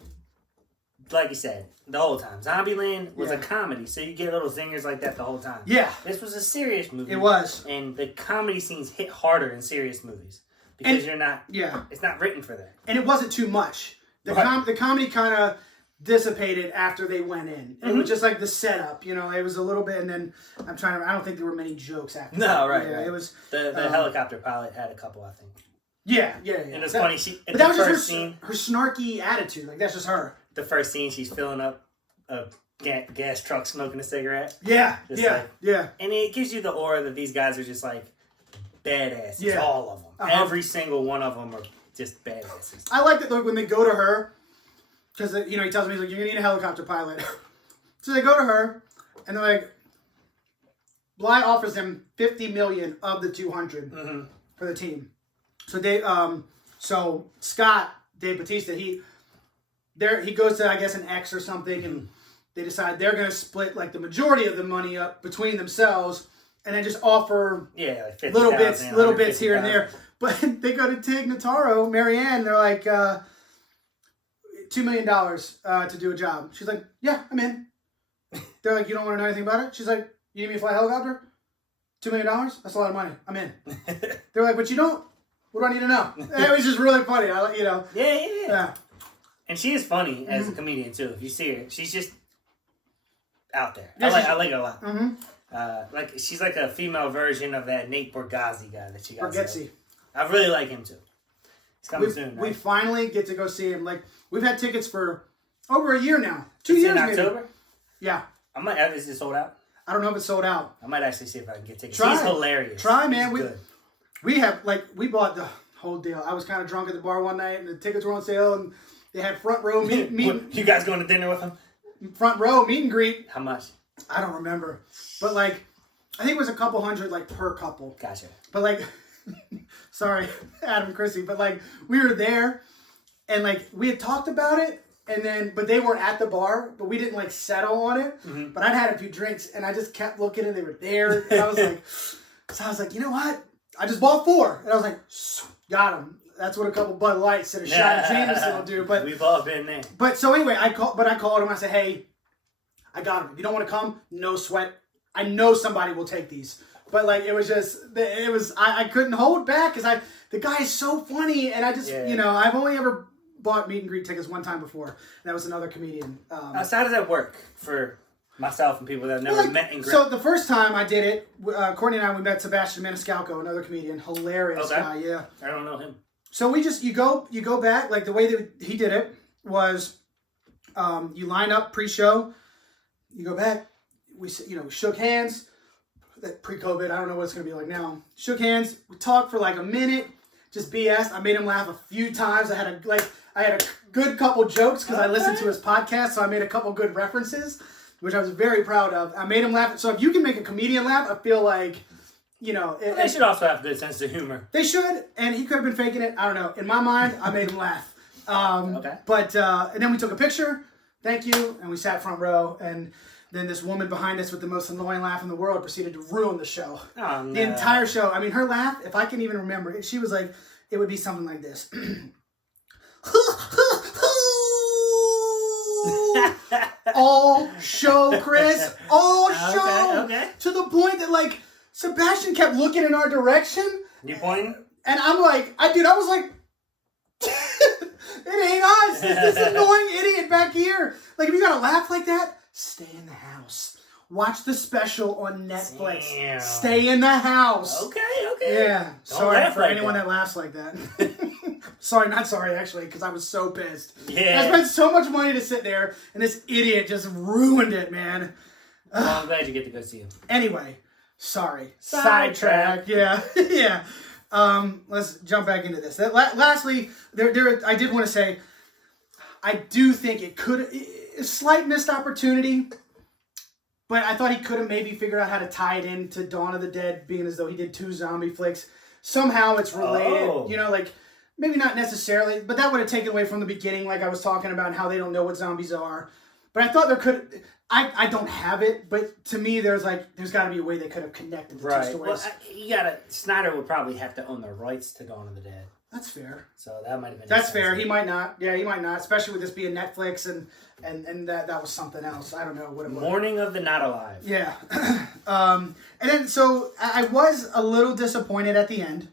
like you said, the whole time, Zombieland was a comedy, so you get little zingers like that the whole time. Yeah, this was a serious movie. It was, and the comedy scenes hit harder in serious movies because you're not. Yeah, it's not written for that, and it wasn't too much. The comedy kind of dissipated after they went in. It was just like the setup, you know. It was a little bit, and then I don't think there were many jokes after. No, right. It was the helicopter pilot had a couple, I think. Yeah. And it's funny. But that was just her snarky attitude. Like that's just her. The first scene, she's filling up a gas truck, smoking a cigarette. Yeah. And it gives you the aura that these guys are just like badasses. Yeah. All of them. Every single one of them are just badasses. I like that when they go to her. Because, he tells me, he's like, you're going to need a helicopter pilot. So they go to her, and they're like, Bly offers him $50 million of the $200 for the team. So Scott, Dave Bautista, he goes to, I guess, an X or something, and they decide they're going to split, like, the majority of the money up between themselves, and then just offer like little bits here and there. But they go to Tig Notaro, Marianne, they're like, $2 million to do a job. She's like, yeah, I'm in. They're like, you don't want to know anything about it? She's like, you need me to fly a helicopter? $2 million? That's a lot of money. I'm in. They're like, but you don't? What do I need to know? And it was just really funny. Yeah. And she is funny as a comedian, too. If you see her, she's just out there. Yeah, I like her a lot. Like she's like a female version of that Nate Bargatze guy that she got. Bargatze. I really like him, too. He's coming soon, right? We finally get to go see him. Like, we've had tickets for over a year now. 2 years in October? Maybe. Yeah. I might have. Is it sold out? I don't know if it's sold out. I might actually see if I can get tickets. He's hilarious. Try, man. We bought the whole deal. I was kind of drunk at the bar one night, and the tickets were on sale, and they had front row meet. You guys going to dinner with him? Front row meet and greet. How much? I don't remember, but like, I think it was a couple hundred, like per couple. Gotcha. But like, sorry, Adam, Chrissy, but like we were there, and like we had talked about it. And then, but they were at the bar, but we didn't like settle on it. Mm-hmm. But I'd had a few drinks, and I just kept looking, and they were there. And I was like, you know what? I just bought 4, and I was like, got them. That's what a couple Bud Lights and a shot of Jameson will do. But we've all been there. But so anyway, I called him. I said, hey, I got them. If you don't want to come, no sweat. I know somebody will take these. But like, I couldn't hold back because the guy is so funny, and I just, I've only ever bought meet and greet tickets one time before. That was another comedian. So how does that work for myself and people that have never met and greet? So the first time I did it, Courtney and I, we met Sebastian Maniscalco, another comedian, hilarious guy. Yeah, I don't know him. So you go back, like the way that he did it was, you line up pre-show, you go back, we shook hands. That pre-COVID, I don't know what it's gonna be like now. Shook hands, we talked for like a minute, just BS. I made him laugh a few times. I had a good couple jokes because I listened to his podcast, so I made a couple good references, which I was very proud of. I made him laugh. So if you can make a comedian laugh, I feel like, they should also have a good sense of humor. They should, and he could have been faking it. I don't know. In my mind, I made him laugh. Okay. But and then we took a picture. Thank you, and we sat front row, and then this woman behind us with the most annoying laugh in the world proceeded to ruin the show. Oh, no. The entire show. I mean, her laugh, if I can even remember, she was like, it would be something like this. All show, Chris. All show. Okay. To the point that, like, Sebastian kept looking in our direction. You pointing? And I'm like, I was like, it ain't us. It's this annoying idiot back here. Like, if you got to laugh like that, stay in the house. Watch the special on Netflix. Damn. Stay in the house. Okay. Yeah. Don't sorry for like anyone that laughs like that. Sorry, not sorry, actually, because I was so pissed. Yeah. I spent so much money to sit there, and this idiot just ruined it, man. Well, I'm glad you get to go see him. Anyway, sorry. Sidetrack. Yeah. Yeah. Let's jump back into this. Lastly, I did want to say, I do think it could, a slight missed opportunity, but I thought he could have maybe figured out how to tie it into Dawn of the Dead, being as though he did 2 zombie flicks. Somehow it's related, like, maybe not necessarily, but that would have taken away from the beginning, like I was talking about, how they don't know what zombies are. But I thought there could, I don't have it, but to me, there's got to be a way they could have connected the 2 stories. Well, Snyder would probably have to own the rights to Dawn of the Dead. That's fair. So that might have been. That's fair. He might not. Yeah, he might not. Especially with this being Netflix and that was something else. I don't know what it was. Morning of the Not Alive. Yeah. And then so I was a little disappointed at the end,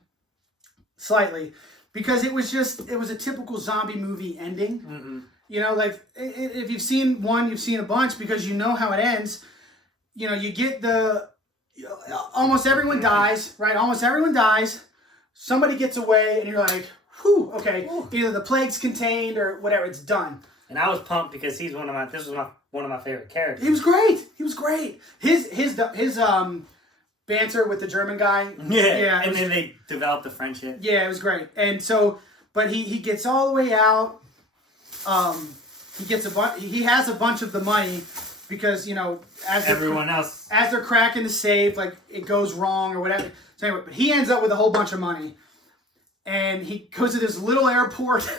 slightly, because it was a typical zombie movie ending. Mm-hmm. You know, like if you've seen one, you've seen a bunch because you know how it ends. You know, you get almost everyone dies, right? Almost everyone dies. Somebody gets away, and you're like, whew, okay. Either the plague's contained or whatever, it's done. And I was pumped because this was one of my favorite characters. He was great. His banter with the German guy. Yeah. And then they developed a friendship. Yeah, it was great. And so, but he gets all the way out. He has a bunch of the money because, you know, as they're cracking the safe, like it goes wrong or whatever. So anyway, but he ends up with a whole bunch of money, and he goes to this little airport.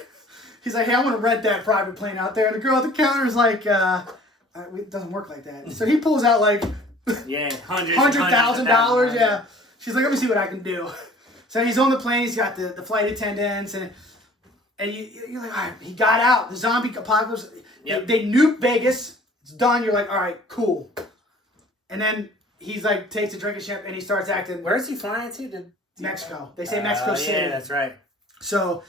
He's like, hey, I want to rent that private plane out there. And the girl at the counter is like, it doesn't work like that. So he pulls out like $100,000. Yeah. She's like, let me see what I can do. So he's on the plane. He's got the flight attendants, and you're like, all right, he got out. The zombie apocalypse. Yep. They nuke Vegas. It's done. You're like, all right, cool. And then he's like, takes a drink of champagne, and he starts acting. Where's he flying to? Mexico. They say Mexico City. Yeah, that's right. So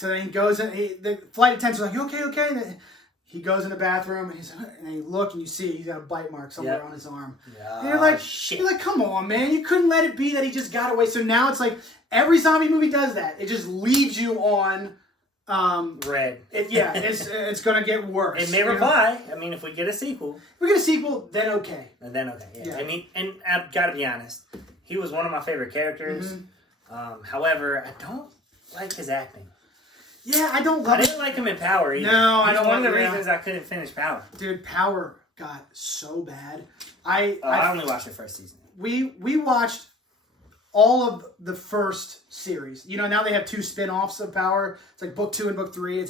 then he goes in. The flight attendants are like, you okay? And then he goes in the bathroom, and you look, and you see he's got a bite mark somewhere on his arm. Yeah. And you're like, come on, man. You couldn't let it be that he just got away. So now it's like every zombie movie does that. It just leaves you on red. It's gonna get worse. It may reply. I mean, if we get a sequel, then okay. Yeah. I mean, and I've got to be honest, he was one of my favorite characters. Mm-hmm. However, I don't like his acting. Yeah, I didn't like him in Power either. No, I don't. One of the reasons I couldn't finish Power. Dude, Power got so bad. I only watched the first season. We watched all of the first series. You know, now they have 2 spin-offs of Power. It's like book 2 and book 3.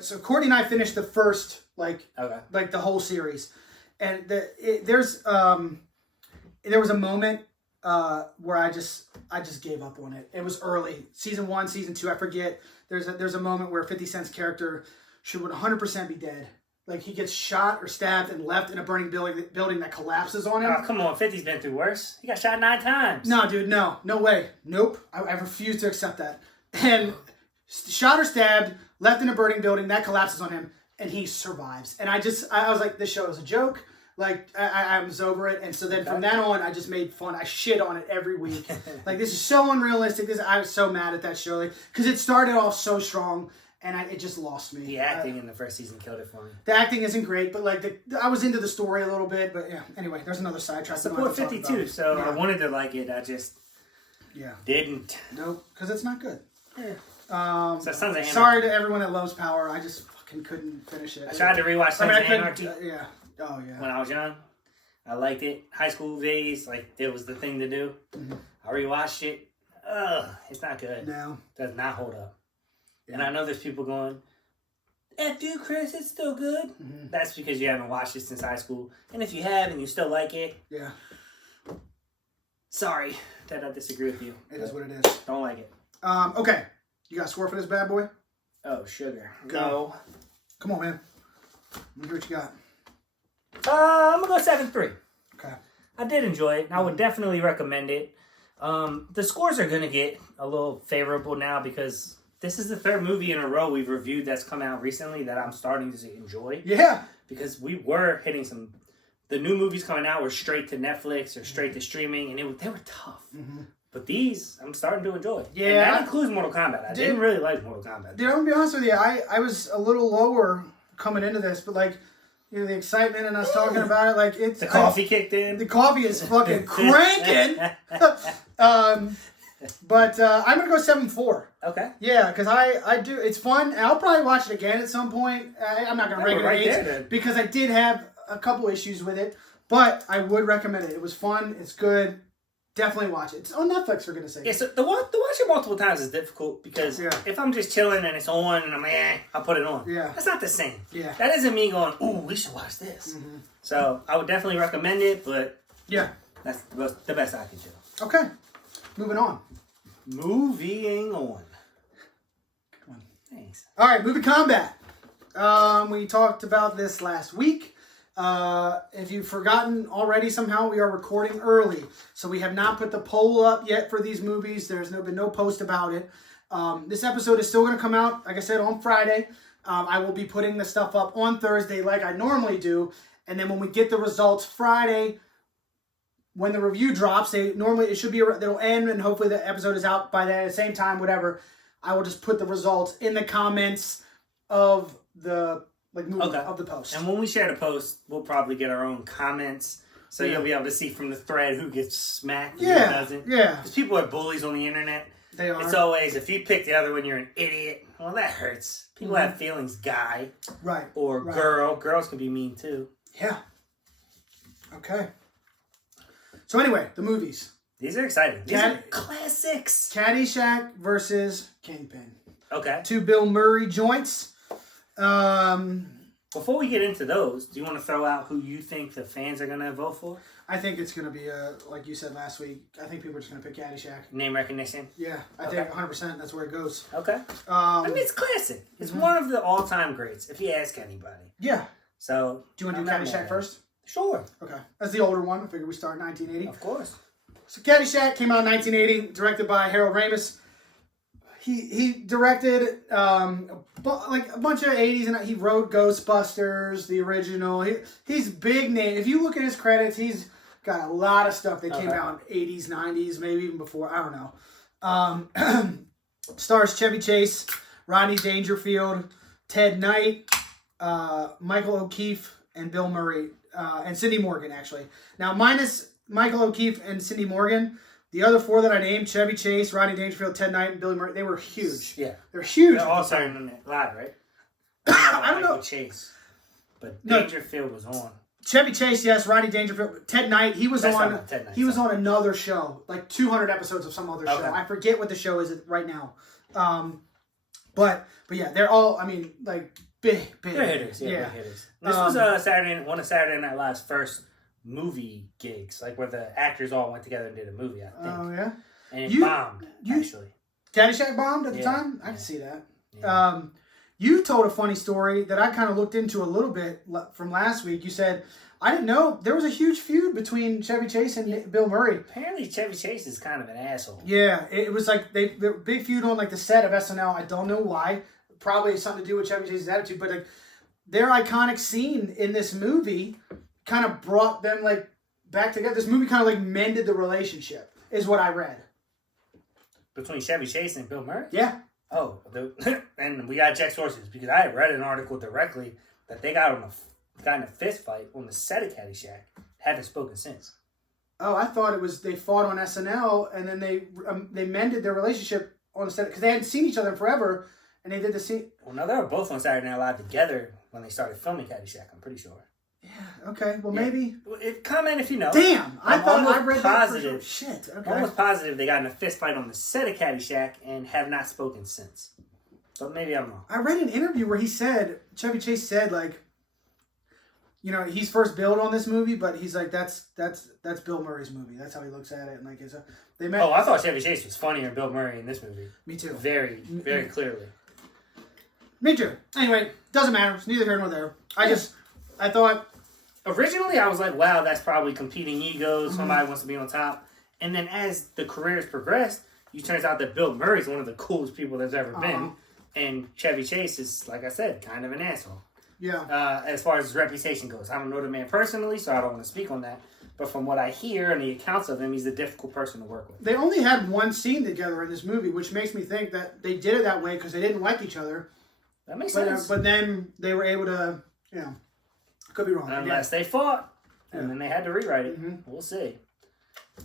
So Courtney and I finished the first, like the whole series. And there was a moment where I just gave up on it. It was early. Season 1, Season 2, I forget. There's a moment where 50 Cent's character should 100% be dead. Like, he gets shot or stabbed and left in a burning building that collapses on him. Oh, come on. 50's been through worse. He got shot 9 times. No, dude, no. No way. Nope. I refuse to accept that. And shot or stabbed, left in a burning building, that collapses on him, and he survives. And I was like, this show is a joke. Like, I was over it. And so then from then on, I just made fun. I shit on it every week. Like, this is so unrealistic. I was so mad at that show. Like, because it started off so strong. And it just lost me. The acting in the first season killed it for me. The acting isn't great, but like I was into the story a little bit. But yeah, anyway, there's another sidetrack. I support 52, so I wanted to like it. I just didn't. Nope, because it's not good. Yeah. So Sons of Anarchy. Sorry to everyone that loves Power. I just fucking couldn't finish it. I tried to rewatch Sons of Anarchy. Yeah. Oh yeah. When I was young, I liked it. High school days, like it was the thing to do. Mm-hmm. I rewatched it. Ugh, it's not good. No, does not hold up. And I know there's people going, F you, Chris, it's still good. Mm-hmm. That's because you haven't watched it since high school. And if you have and you still like it, yeah. Sorry that I disagree with you. It is what it is. Don't like it. Okay. You got a score for this bad boy? Oh, sugar. Go. No. Come on, man. Let me hear what you got. I'm going to go 7-3. Okay. I did enjoy it. I would definitely recommend it. The scores are going to get a little favorable now because this is the third movie in a row we've reviewed that's come out recently that I'm starting to enjoy. Yeah. Because we were hitting some... The new movies coming out were straight to Netflix or straight to streaming, and they were tough. Mm-hmm. But these, I'm starting to enjoy. Yeah. And that includes Mortal Kombat. I didn't really like Mortal Kombat. Dude, I'm going to be honest with you. I was a little lower coming into this, but like... You know, the excitement and us talking about it, like it's... The coffee kicked in. The coffee is fucking cranking. But I'm going to go 7-4. Okay. Yeah, because I do... It's fun. And I'll probably watch it again at some point. I'm not going to rate it 8 because I did have a couple issues with it. But I would recommend it. It was fun. It's good. Definitely watch it. It's on Netflix, we're going to say. Yeah, so the watching multiple times is difficult because if I'm just chilling and it's on and I'm like, I'll put it on. Yeah. That's not the same. Yeah. That isn't me going, ooh, we should watch this. Mm-hmm. So I would definitely recommend it, but that's the best I can do. Okay. Moving on. Moving on. Come on. Thanks. All right, movie combat. We talked about this last week. If you've forgotten already, somehow we are recording early, so we have not put the poll up yet for these movies. There's been no post about it. This episode is still going to come out, like I said, on Friday. I will be putting the stuff up on Thursday like I normally do, and then when we get the results Friday, when the review drops, it should be they'll end, and hopefully the episode is out by the same time. Whatever, I will just put the results in the comments of the. Of the post. And when we share the post, we'll probably get our own comments. So you'll be able to see from the thread who gets smacked and who doesn't. Yeah. Because people are bullies on the internet. They are. It's always, if you pick the other one, you're an idiot. Well, that hurts. People have feelings, guy. Right. Or girl. Girls can be mean too. Yeah. Okay. So anyway, the movies. These are exciting. These are classics. Caddyshack versus Kingpin. Okay. 2 Bill Murray joints. Before we get into those, do you want to throw out who you think the fans are going to vote for? I think it's going to be, like you said last week, I think people are just going to pick Caddyshack. Name recognition? Yeah, I think 100% that's where it goes. Okay. I mean, it's classic. It's one of the all-time greats, if you ask anybody. Yeah. So, do you want to do Caddyshack first? Sure. Okay. That's the older one. I figured we start in 1980. Of course. So Caddyshack came out in 1980, directed by Harold Ramis. He directed like a bunch of 80s, and he wrote Ghostbusters, the original. He's big name. If you look at his credits, he's got a lot of stuff that came out in 80s, 90s, maybe even before. I don't know. Stars Chevy Chase, Rodney Dangerfield, Ted Knight, Michael O'Keefe, and Bill Murray, and Cindy Morgan, actually. Now, minus Michael O'Keefe and Cindy Morgan, the other 4 that I named, Chevy Chase, Rodney Dangerfield, Ted Knight, and Billy Murray, they were huge. Yeah. They're huge. They're all starting on that live, right? I don't know. Chase. But Dangerfield was on. Chevy Chase, yes. Rodney Dangerfield. Ted Knight, he was on another show. Like 200 episodes of some other show. I forget what the show is right now. But yeah, they're all, I mean, like, big. They're hitters. Yeah, big hitters. This was one of Saturday Night Live's first movie gigs, like where the actors all went together and did a movie, I think. Oh, yeah? And it bombed, actually. Caddyshack bombed at the time? I can see that. Yeah. You told a funny story that I kind of looked into a little bit from last week. You said, I didn't know, there was a huge feud between Chevy Chase and Bill Murray. Apparently Chevy Chase is kind of an asshole. Yeah, it was like, they big feud on like the set of SNL. I don't know why. Probably something to do with Chevy Chase's attitude, but like their iconic scene in this movie kind of brought them like back together. This movie kind of like mended the relationship, is what I read. Between Chevy Chase and Bill Murray? Yeah. Oh, and we gotta check sources because I read an article directly that they got in a fist fight on the set of Caddyshack. Haven't spoken since. Oh, I thought it was they fought on SNL and then they mended their relationship on the set because they hadn't seen each other in forever, and they did the scene. Well, no, they were both on Saturday Night Live together when they started filming Caddyshack. I'm pretty sure. Yeah. Okay. Well, maybe. Comment if you know. Damn! I thought I read positive. That. Shit. Okay. I'm almost positive they got in a fist fight on the set of Caddyshack and have not spoken since. But maybe I'm wrong. I read an interview where Chevy Chase said, like, you know, he's first billed on this movie, but he's like, that's Bill Murray's movie. That's how he looks at it. And like, they met. Oh, I thought Chevy Chase was funnier than Bill Murray in this movie. Me too. Very, very clearly. Me too. Anyway, doesn't matter. It's neither here nor there. I thought. Originally, I was like, wow, that's probably competing egos. Somebody wants to be on top. And then as the careers progressed, it turns out that Bill Murray's one of the coolest people there's ever been. And Chevy Chase is, like I said, kind of an asshole. Yeah. As far as his reputation goes. I don't know the man personally, so I don't want to speak on that. But from what I hear and the accounts of him, he's a difficult person to work with. They only had one scene together in this movie, which makes me think that they did it that way because they didn't like each other. That makes sense. But then they were able to, you know, could be wrong. Unless they fought, and then they had to rewrite it. We'll see.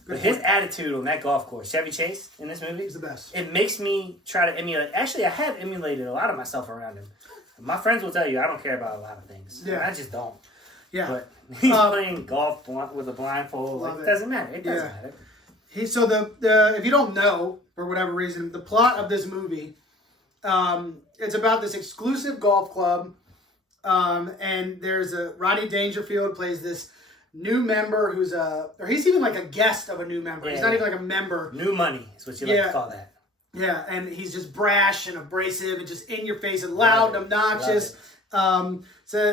But his attitude on that golf course, Chevy Chase in this movie, he's the best. It makes me try to emulate. Actually, I have emulated a lot of myself around him. My friends will tell you I don't care about a lot of things. Yeah. I just don't. Yeah. But he's playing golf with a blindfold. Like, it doesn't matter. It doesn't matter. So the if you don't know, for whatever reason, the plot of this movie, it's about this exclusive golf club, and there's Rodney Dangerfield plays this new member he's even like a guest of a new member. He's not even like a member. New money is what you like to call that. Yeah, and he's just brash and abrasive and just in your face and loud and obnoxious. So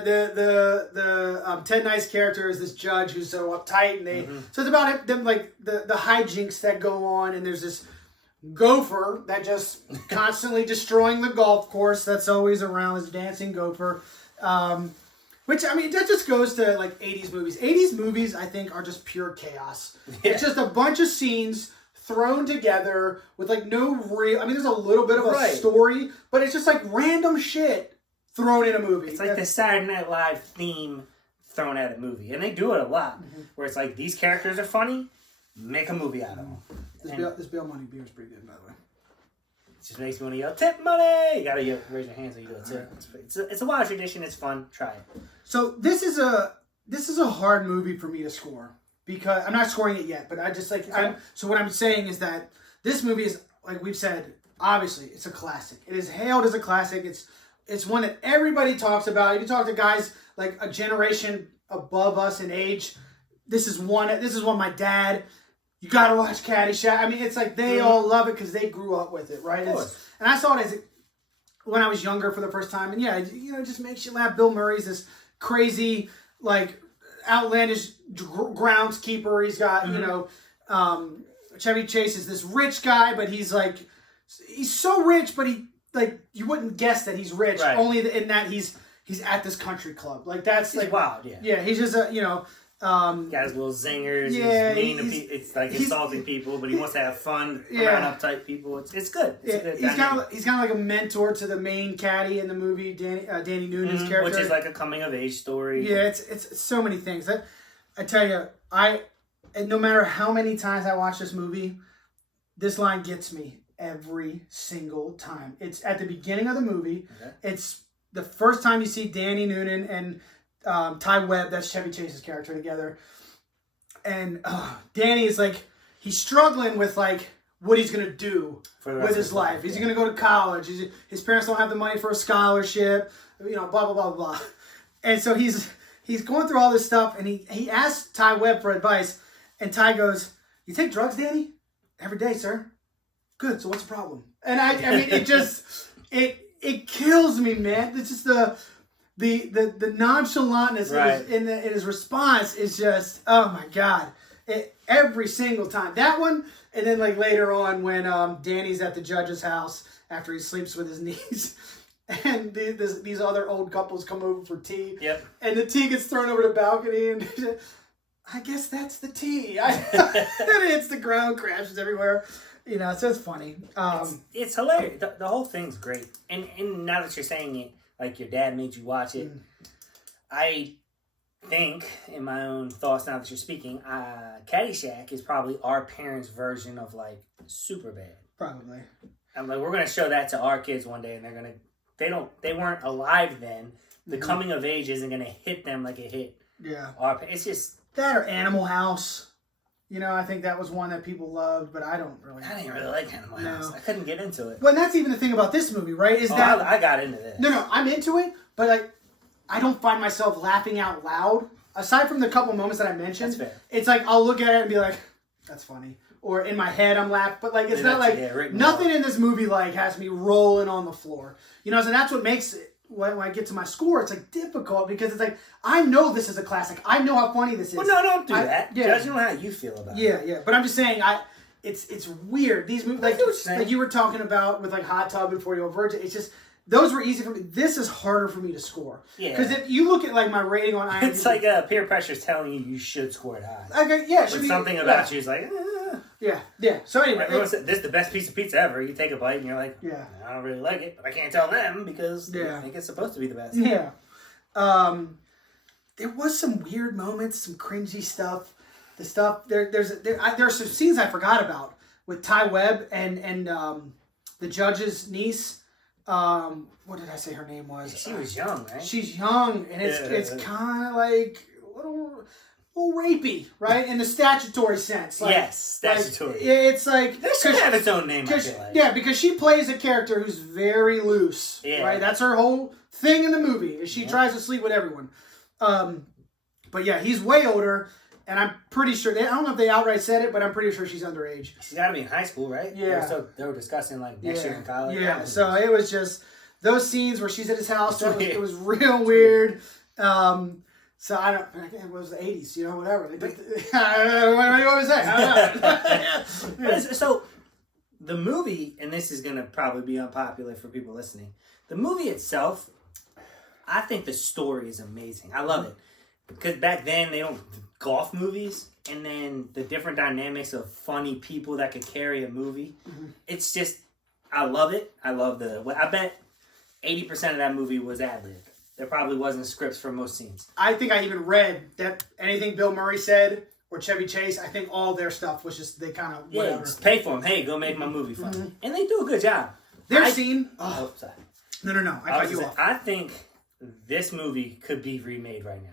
the Ted Nice character is this judge who's so uptight, and so it's about them, like the hijinks that go on, and there's this gopher that just constantly destroying the golf course that's always around, this dancing gopher. Which, I mean, that just goes to, like, 80s movies. 80s movies, I think, are just pure chaos. Yeah. It's just a bunch of scenes thrown together with, like, no real... I mean, there's a little bit of a story, but it's just, like, random shit thrown in a movie. It's like the Saturday Night Live theme thrown at a movie. And they do it a lot. Where it's like, these characters are funny, make a movie out of them. This Bail Money beer is pretty good, by the way. It just makes me want to yell, tip money! You gotta raise your hands when you do it, too. It's a wild tradition. It's fun. Try it. So this is a hard movie for me to score because I'm not scoring it yet. But I just like so what I'm saying is that this movie is, like we've said, obviously it's a classic. It is hailed as a classic. It's one that everybody talks about. If you talk to guys like a generation above us in age, this is one. My dad. You gotta watch Caddyshack. I mean, it's like they all love it because they grew up with it, right? And I saw it when I was younger for the first time, and it just makes you laugh. Bill Murray's this crazy, like, outlandish groundskeeper. He's got, Chevy Chase is this rich guy, but he's so rich, but you wouldn't guess that he's rich, only in that he's at this country club. Like, that's he's wild, yeah. Yeah, he's just got his little zingers. Yeah, he's mean to people. It's like insulting people, but he wants to have fun around uptight people. It's good. It's a good he's kind of like a mentor to the main caddy in the movie, Danny Noonan's character, which is like a coming of age story. Yeah, it's so many things. I tell you, no matter how many times I watch this movie, this line gets me every single time. It's at the beginning of the movie. Okay. It's the first time you see Danny Noonan and Ty Webb, that's Chevy Chase's character, together. And Danny is like, he's struggling with like what he's going to do with his life. Is he going to go to college? His parents don't have the money for a scholarship, blah, blah, blah, blah. And so he's going through all this stuff, and he asks Ty Webb for advice, and Ty goes, "You take drugs, Danny?" "Every day, sir." "Good, so what's the problem?" And I mean, it just, it kills me, man. It's just the nonchalantness in his response is just, oh my God. Every single time. That one, and then like later on when Danny's at the judge's house after he sleeps with his niece, and these other old couples come over for tea. Yep. And the tea gets thrown over the balcony, and I guess that's the tea. And it hits the ground, crashes everywhere. So it's funny. It's hilarious. The whole thing's great. And now that you're saying it, like your dad made you watch it, I think, in my own thoughts now that you're speaking, Caddyshack is probably our parents' version of like Superbad. Probably. I'm like, we're gonna show that to our kids one day, and they weren't alive then. The coming of age isn't gonna hit them like it hit. Yeah. It's just that or Animal House. You know, I think that was one that people loved, but I didn't really like Animal House. I couldn't get into it. Well, and that's even the thing about this movie, right? Is that I got into this. No, I'm into it, but I don't find myself laughing out loud. Aside from the couple moments that I mentioned, it's like I'll look at it and be like, "That's funny," or in my head I'm laughing, but like it's not like nothing in this movie like has me rolling on the floor. You know, so that's what makes it. When I get to my score, it's like difficult because it's like I know this is a classic. I know how funny this is. Well, no, don't do that. Yeah, Judge, you know how you feel about it. Yeah. But I'm just saying, it's weird. These movies, like you were talking about with like Hot Tub and 40-Year-Old Virgin. It's just those were easy for me. This is harder for me to score. Yeah. Because if you look at like my rating on IMDb, it's like peer pressure is telling you should score it high. Okay, yeah. But something about you is like. Yeah. So anyway, this is the best piece of pizza ever. You take a bite and you're like, I don't really like it, but I can't tell them because they think it's supposed to be the best. Yeah. There was some weird moments, some cringy stuff. The stuff there are some scenes I forgot about with Ty Webb and the judge's niece. What did I say her name was? She was young, right? She's young, and it's kind of like a little rapey, right? In the statutory sense. Like, yes, statutory. Like, it's like... This should have its own name, I feel like. Yeah, because she plays a character who's very loose, right? That's her whole thing in the movie, is she tries to sleep with everyone. But yeah, he's way older, and I'm pretty sure... I don't know if they outright said it, but I'm pretty sure she's underage. She's got to be in high school, right? Yeah. They were discussing, like, next year in college. Yeah, so it was just... Those scenes where she's at his house, it was real weird. So I don't. It was the 80s, you know, whatever. What do you want to say? I don't know. So the movie, and this is going to probably be unpopular for people listening. The movie itself, I think the story is amazing. I love it because back then they don't golf movies, and then the different dynamics of funny people that could carry a movie. Mm-hmm. It's just, I love it. I love I bet 80% of that movie was ad-libbed. There probably wasn't scripts for most scenes. I think I even read that anything Bill Murray said or Chevy Chase, I think all their stuff was just, they kind of, whatever. Just pay for them. Hey, go make my movie funny. Mm-hmm. And they do a good job. Their scene... Oh, sorry. No. I cut you off. I think this movie could be remade right now.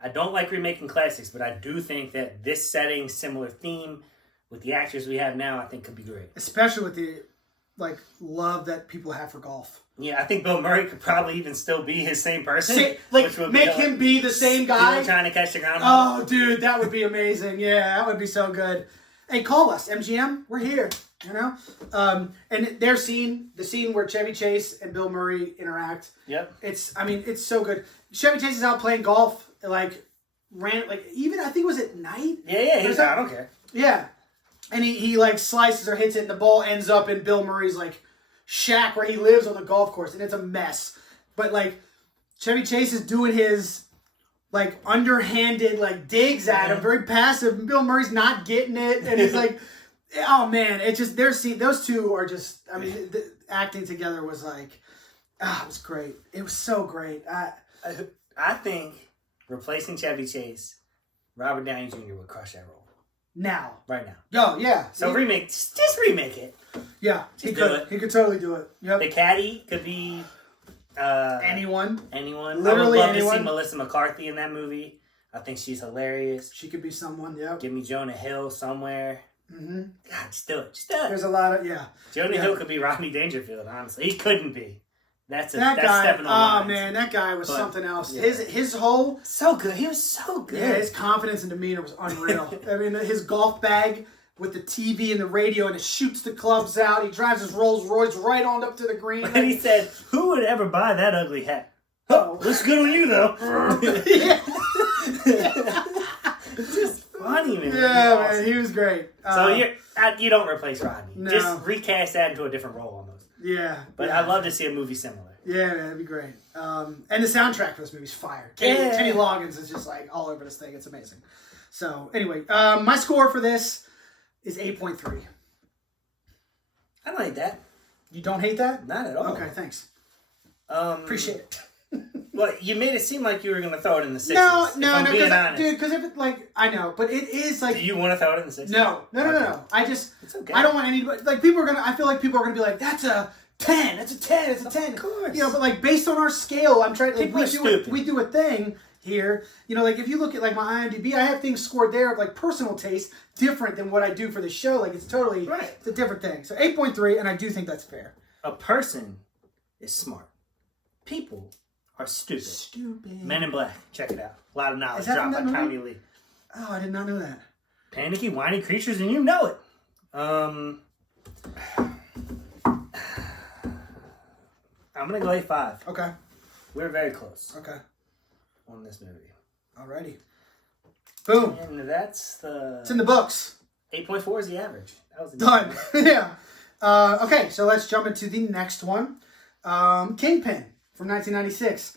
I don't like remaking classics, but I do think that this setting, similar theme, with the actors we have now, I think could be great. Especially with the, love that people have for golf. Yeah, I think Bill Murray could probably even still be his same person. Make him be the same guy. Trying to catch the groundhog. Oh, dude, that would be amazing. Yeah, that would be so good. Hey, call us, MGM. We're here. You know, and their scene, the scene where Chevy Chase and Bill Murray interact. Yep. It's so good. Chevy Chase is out playing golf, even I think it was at night. Yeah. He's I don't care. Yeah, and he slices or hits it, and the ball ends up in Bill Murray's shack where he lives on the golf course, and it's a mess. But Chevy Chase is doing his underhanded digs at him, very passive, and Bill Murray's not getting it, and he's oh man, it's just those two are just. I mean, the acting together was it was great. It was so great. I think replacing Chevy Chase, Robert Downey Jr. would crush that role. Right now. Oh yeah. So just remake it. Yeah, he could totally do it. Yep. The caddy could be anyone. Literally I would love to see Melissa McCarthy in that movie. I think she's hilarious. She could be someone. Yep. Give me Jonah Hill somewhere. Mm-hmm. God, just do it. There's a lot of Jonah Hill could be Rodney Dangerfield. Honestly, he couldn't be. That's guy. Stepping on lines. Man, that guy was something else. Yeah. His whole so good. He was so good. Yeah, his confidence and demeanor was unreal. I mean, his golf bag with the TV and the radio, and it shoots the clubs out. He drives his Rolls Royce right on up to the green. And he said, "Who would ever buy that ugly hat?" Oh, looks good on you though. Just funny, man. Yeah, man, he was great. So you don't replace Rodney. No. Just recast that into a different role almost. Yeah. But I'd love to see a movie similar. Yeah, man, that'd be great. And the soundtrack for this movie's fire. Kenny Loggins is just all over this thing. It's amazing. So anyway, my score for this is 8.3. I don't hate that. You don't hate that? Not at all. Okay, thanks. Appreciate it. Well, you made it seem like you were going to throw it in the 60s. No, dude, because if it, I know, but it is Do you want to throw it in the 60s? No. It's okay. I don't want anybody, people are going to, I feel like people are going to be like, that's a 10, it's a 10. Of course. But based on our scale, I'm trying, people are stupid. We do a thing, here. You know, like if you look at like my IMDb, I have things scored there of like personal taste different than what I do for the show. Like it's totally it's a different thing. So 8.3, and I do think that's fair. A person is smart. People are stupid. Stupid. Men in Black. Check it out. A lot of knowledge dropped by Tommy Lee. Oh, I did not know that. Panicky, whiny creatures, and you know it. I'm gonna go 8.5. Okay. We're very close. Okay. On this movie. Alrighty. Boom. And that's the... It's in the books. 8.4 is the average. That was done. Yeah. Okay, so let's jump into the next one. Kingpin from 1996.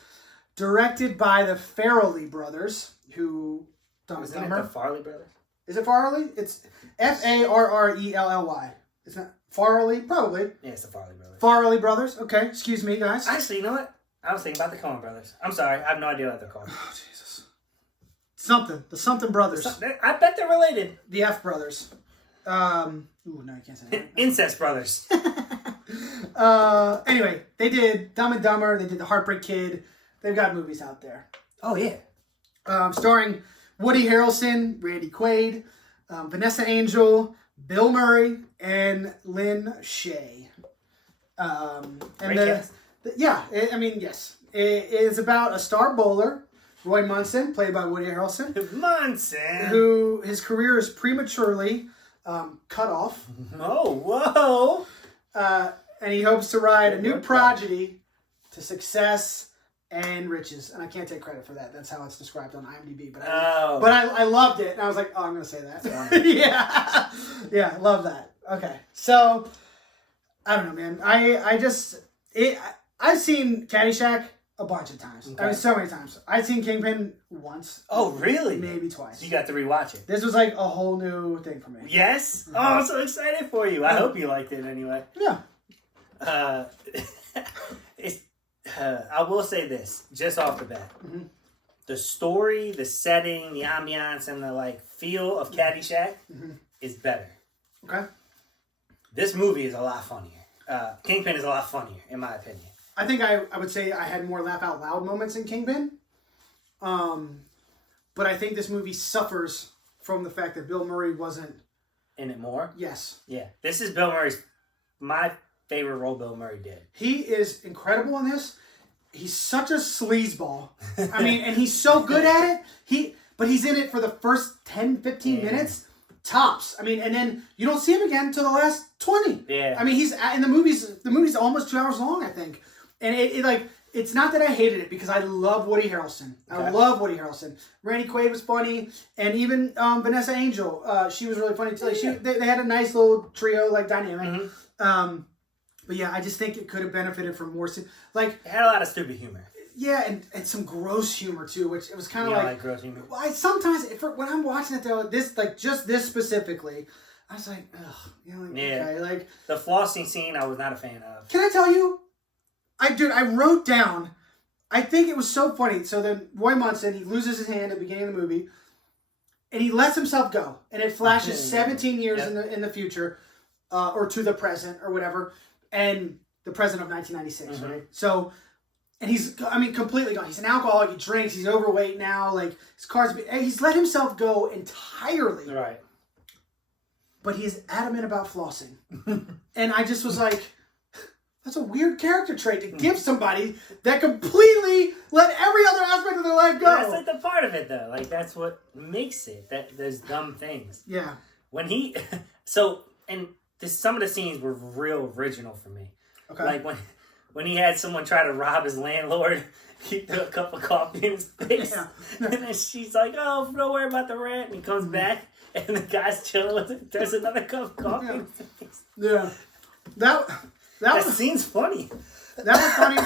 Directed by the Farrelly brothers, who... Isn't it the Farley brothers? Is it Farley? It's Farrelly. It's not Farley? Probably. Yeah, it's the Farley brothers. Farley brothers. Okay, excuse me, guys. Actually, you know what? I was thinking about the Coen brothers. I'm sorry. I have no idea what they're called. Oh, Jesus. Something. The something brothers. I bet they're related. The F brothers. Ooh, no, you can't say that. Incest brothers. Anyway, they did Dumb and Dumber. They did The Heartbreak Kid. They've got movies out there. Oh, yeah. Starring Woody Harrelson, Randy Quaid, Vanessa Angel, Bill Murray, and Lynn Shay. Yes. It is about a star bowler, Roy Munson, played by Woody Harrelson. Munson! Who his career is prematurely cut off. Oh, whoa! And he hopes to ride a new prodigy to success and riches. And I can't take credit for that. That's how it's described on IMDb. But I loved it. And I was like, oh, I'm going to say that. Yeah. Yeah, love that. Okay. So, I don't know, man. I've seen Caddyshack a bunch of times. Okay. I mean, so many times. I've seen Kingpin once. Oh, really? Maybe twice. So you got to rewatch it. This was like a whole new thing for me. Yes? Oh, I'm so excited for you. I hope you liked it anyway. Yeah. I will say this, just off the bat. Mm-hmm. The story, the setting, the ambiance, and the feel of Caddyshack is better. Okay. This movie is a lot funnier. Kingpin is a lot funnier, in my opinion. I think I would say I had more laugh out loud moments in Kingpin. But I think this movie suffers from the fact that Bill Murray wasn't in it more. Yes. Yeah. This is Bill Murray's my favorite role Bill Murray did. He is incredible in this. He's such a sleazeball. I mean, and he's so good at it. But he's in it for the first 10, 15 minutes. Tops. I mean, and then you don't see him again until the last 20. Yeah. I mean, he's in the movie's almost 2 hours long, I think. And it's not that I hated it because I love Woody Harrelson. Okay. I love Woody Harrelson. Randy Quaid was funny, and even Vanessa Angel, she was really funny too. They had a nice little trio dynamic. Mm-hmm. But yeah, I just think it could have benefited from more. It had a lot of stupid humor. Yeah, and some gross humor too, which it was kind of like gross humor. I sometimes when I'm watching it though, this just this specifically, I was like, ugh, okay, the flossing scene, I was not a fan of. Can I tell you? I wrote down. I think it was so funny. So then Roy Munson, he loses his hand at the beginning of the movie, and he lets himself go, and it flashes 17 years in the future, or to the present or whatever, and the present of 1996, right? So. And he's completely gone. He's an alcoholic. He drinks. He's overweight now. His car's... He's let himself go entirely. Right. But he's adamant about flossing. And I just was like, that's a weird character trait to give somebody that completely let every other aspect of their life go. That's the part of it, though. That's what makes it. That those dumb things. Yeah. When he... So, and some of the scenes were real original for me. Okay. When he had someone try to rob his landlord, he threw a cup of coffee in his face. Yeah. And then she's like, oh, don't worry about the rent. And he comes back, and the guy's chilling with it. There's another cup of coffee in his face. Yeah. That scene's funny. That was funny.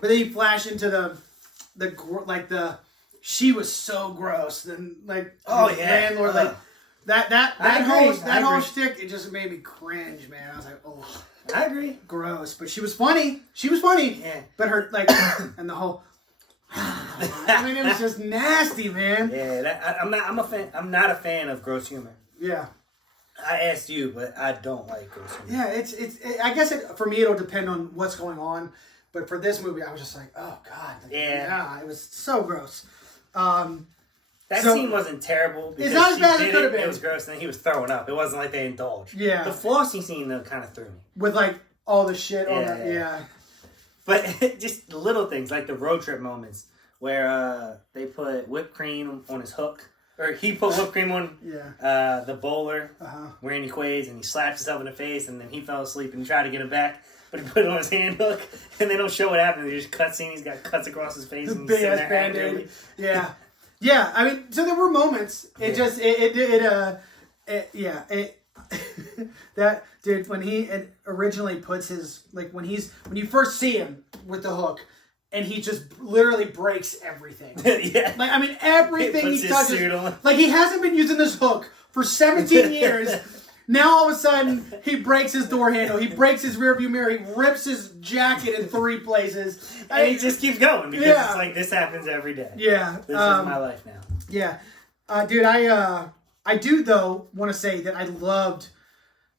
But then you flash into she was so gross. Then, landlord, that whole shtick, it just made me cringe, man. I was like, oh. I agree. Gross, but she was funny. Yeah. But her and the whole. It was just nasty, man. Yeah, I'm not a fan of gross humor. Yeah. I asked you, but I don't like gross humor. Yeah, I guess for me it'll depend on what's going on. But for this movie, I was just like, oh God. Like, yeah. It was so gross. That scene wasn't terrible. It's not as bad as it could have been. It was gross, and then he was throwing up. It wasn't like they indulged. Yeah. The flossing scene, though, kind of threw me. With, like, all the shit on that. Yeah. But just little things, like the road trip moments, where they put whipped cream on his hook. Or he put whipped cream on the bowler, Randy Quaid's, and he slapped himself in the face, and then he fell asleep and tried to get him back. But he put it on his hand hook, and they don't show what happened. They just cut scene. He's got cuts across his face. The big ass Band-Aid. Yeah. Yeah, I mean, so there were moments. That dude, when he originally puts his, like, when you first see him with the hook, and he just literally breaks everything. Yeah. Like, I mean, everything he touches. Like, he hasn't been using this hook for 17 years. Now, all of a sudden, he breaks his door handle. He breaks his rearview mirror. He rips his jacket in 3 places. And he just keeps going because it's like, this happens every day. Yeah. This is my life now. Yeah. Dude, I do, though, want to say that I loved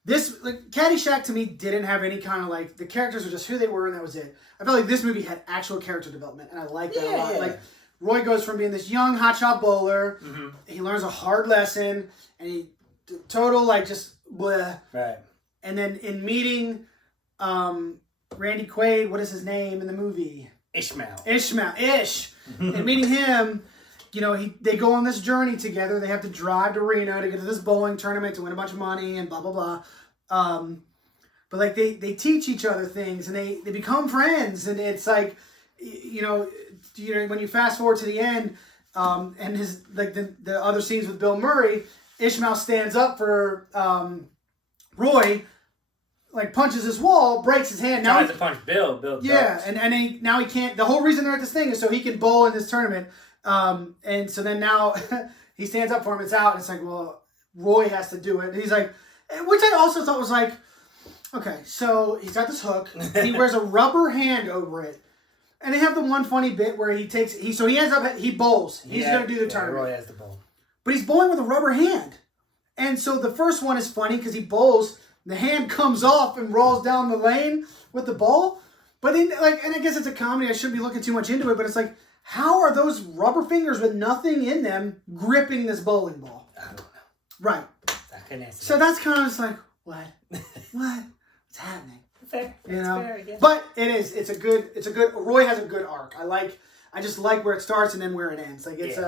this. Like, Caddyshack, to me, didn't have any kind of, like, the characters were just who they were, and that was it. I felt like this movie had actual character development, and I like that a lot. Like, Roy goes from being this young hotshot bowler, he learns a hard lesson, and he total, like, just bleh. Right. And then in meeting Randy Quaid, what is his name in the movie? Ishmael. And meeting him, you know, they go on this journey together. They have to drive to Reno to get to this bowling tournament to win a bunch of money and blah, blah, blah. But, like, they teach each other things, and they become friends. And it's like, you know, when you fast forward to the end, and his, like, the other scenes with Bill Murray, Ishmael stands up for Roy, like, punches his wall, breaks his hand. Now he tries to punch Bill. Yeah, and now he can't. The whole reason they're at this thing is so he can bowl in this tournament. And so then now he stands up for him. It's out. And it's like, well, Roy has to do it. And he's like, which I also thought was like, okay, so he's got this hook. He wears a rubber hand over it. And they have the one funny bit where he bowls. He's going to do the tournament. Roy has the bowl. But he's bowling with a rubber hand. And so the first one is funny because he bowls, the hand comes off and rolls down the lane with the ball. But then, like, and I guess it's a comedy, I shouldn't be looking too much into it, but it's like, how are those rubber fingers with nothing in them gripping this bowling ball? I don't know. Right. So that's kind of just like, what? What's happening? Fair. You know? Fair, I guess. But it's a good, Roy has a good arc. I just like where it starts and then where it ends. Like, it's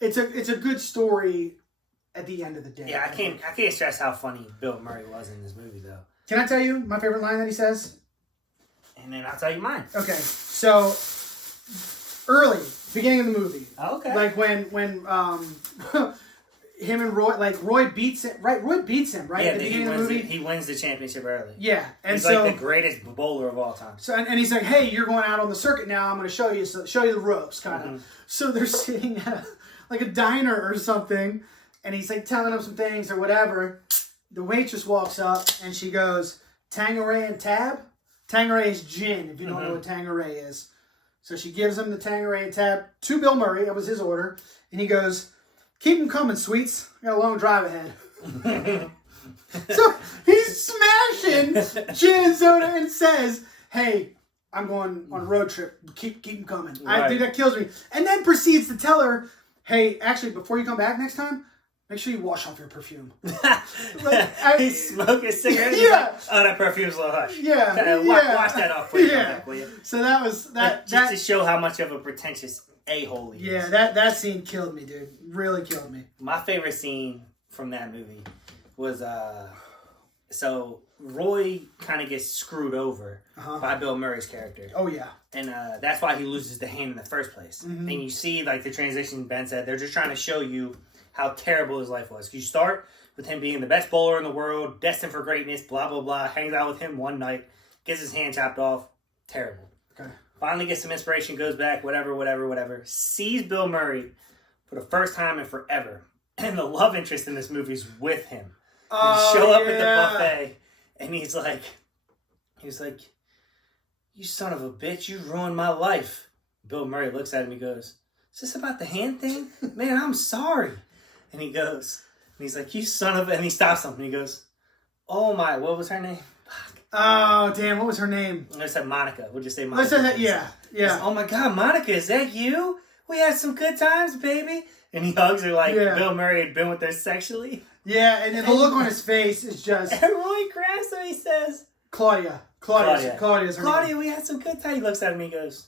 it's a good story at the end of the day. Yeah, I can't stress how funny Bill Murray was in this movie, though. Can I tell you my favorite line that he says? And then I'll tell you mine. Okay, so beginning of the movie. Okay. Like when him and Roy, like Roy beats him, right? Roy beats him, right? Yeah, at the beginning of the movie. He wins the championship early. Yeah, and he's so like the greatest bowler of all time. So and he's like, hey, you're going out on the circuit now. I'm going to show you the ropes, kind of. So they're sitting at a diner or something, and he's like telling them some things or whatever. The waitress walks up and she goes, Tanqueray and Tab. Tanqueray is gin, if you don't know what Tanqueray is. So she gives him the Tanqueray and Tab to Bill Murray. That was his order. And he goes, keep them coming, sweets. I got a long drive ahead. So he's smashing gin and soda and says, hey, I'm going on a road trip. Keep them coming. Right. I think that kills me. And then proceeds to tell her, hey, actually, before you come back next time, make sure you wash off your perfume. He's smoking a cigarette. Yeah. Like, oh, that perfume's a little harsh. Yeah. Wash that off before you come back, will you? So that was that. Just to show how much of a pretentious a-hole he is. Yeah, that scene killed me, dude. Really killed me. My favorite scene from that movie was so Roy kind of gets screwed over by Bill Murray's character. Oh yeah. And that's why he loses the hand in the first place. And you see like the transition Ben said, they're just trying to show you how terrible his life was. You start with him being the best bowler in the world, destined for greatness, blah, blah, blah. Hangs out with him one night, gets his hand chopped off. Terrible. Okay. Finally gets some inspiration, goes back, whatever. Sees Bill Murray for the first time in forever. And the love interest in this movie is with him. Show up at the buffet, and he's like, you son of a bitch, you ruined my life. Bill Murray looks at him, he goes, is this about the hand thing? Man, I'm sorry. And he goes, and he's like, you son of a, and he stops him, and he goes, oh my, what was her name? Fuck. Oh, damn. What was her name? I said Monica. We'll just say Monica. Let's say that, yeah. Yeah. Oh, my God, Monica, is that you? We had some good times, baby. And he hugs her like Bill Murray had been with her sexually. Yeah, and then the look on his face is just... And Roy grabs her, he says... Claudia's her Claudia, name. we had some good times. He looks at me and he goes,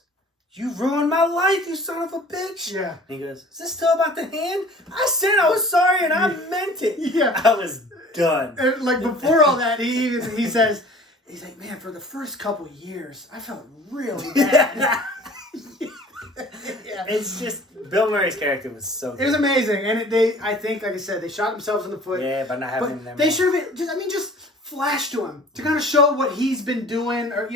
you ruined my life, you son of a bitch. Yeah. And he goes, is this still about the hand? I said I was sorry and I meant it. Yeah. I was done. And, like, before all that, he says, he's like, man, for the first couple years, I felt really bad. Yeah. It's just, Bill Murray's character was so good. It was amazing. And I think, like I said, they shot themselves in the foot. Yeah, by not having him there. They should have, just flash to him to kind of show what he's been doing, or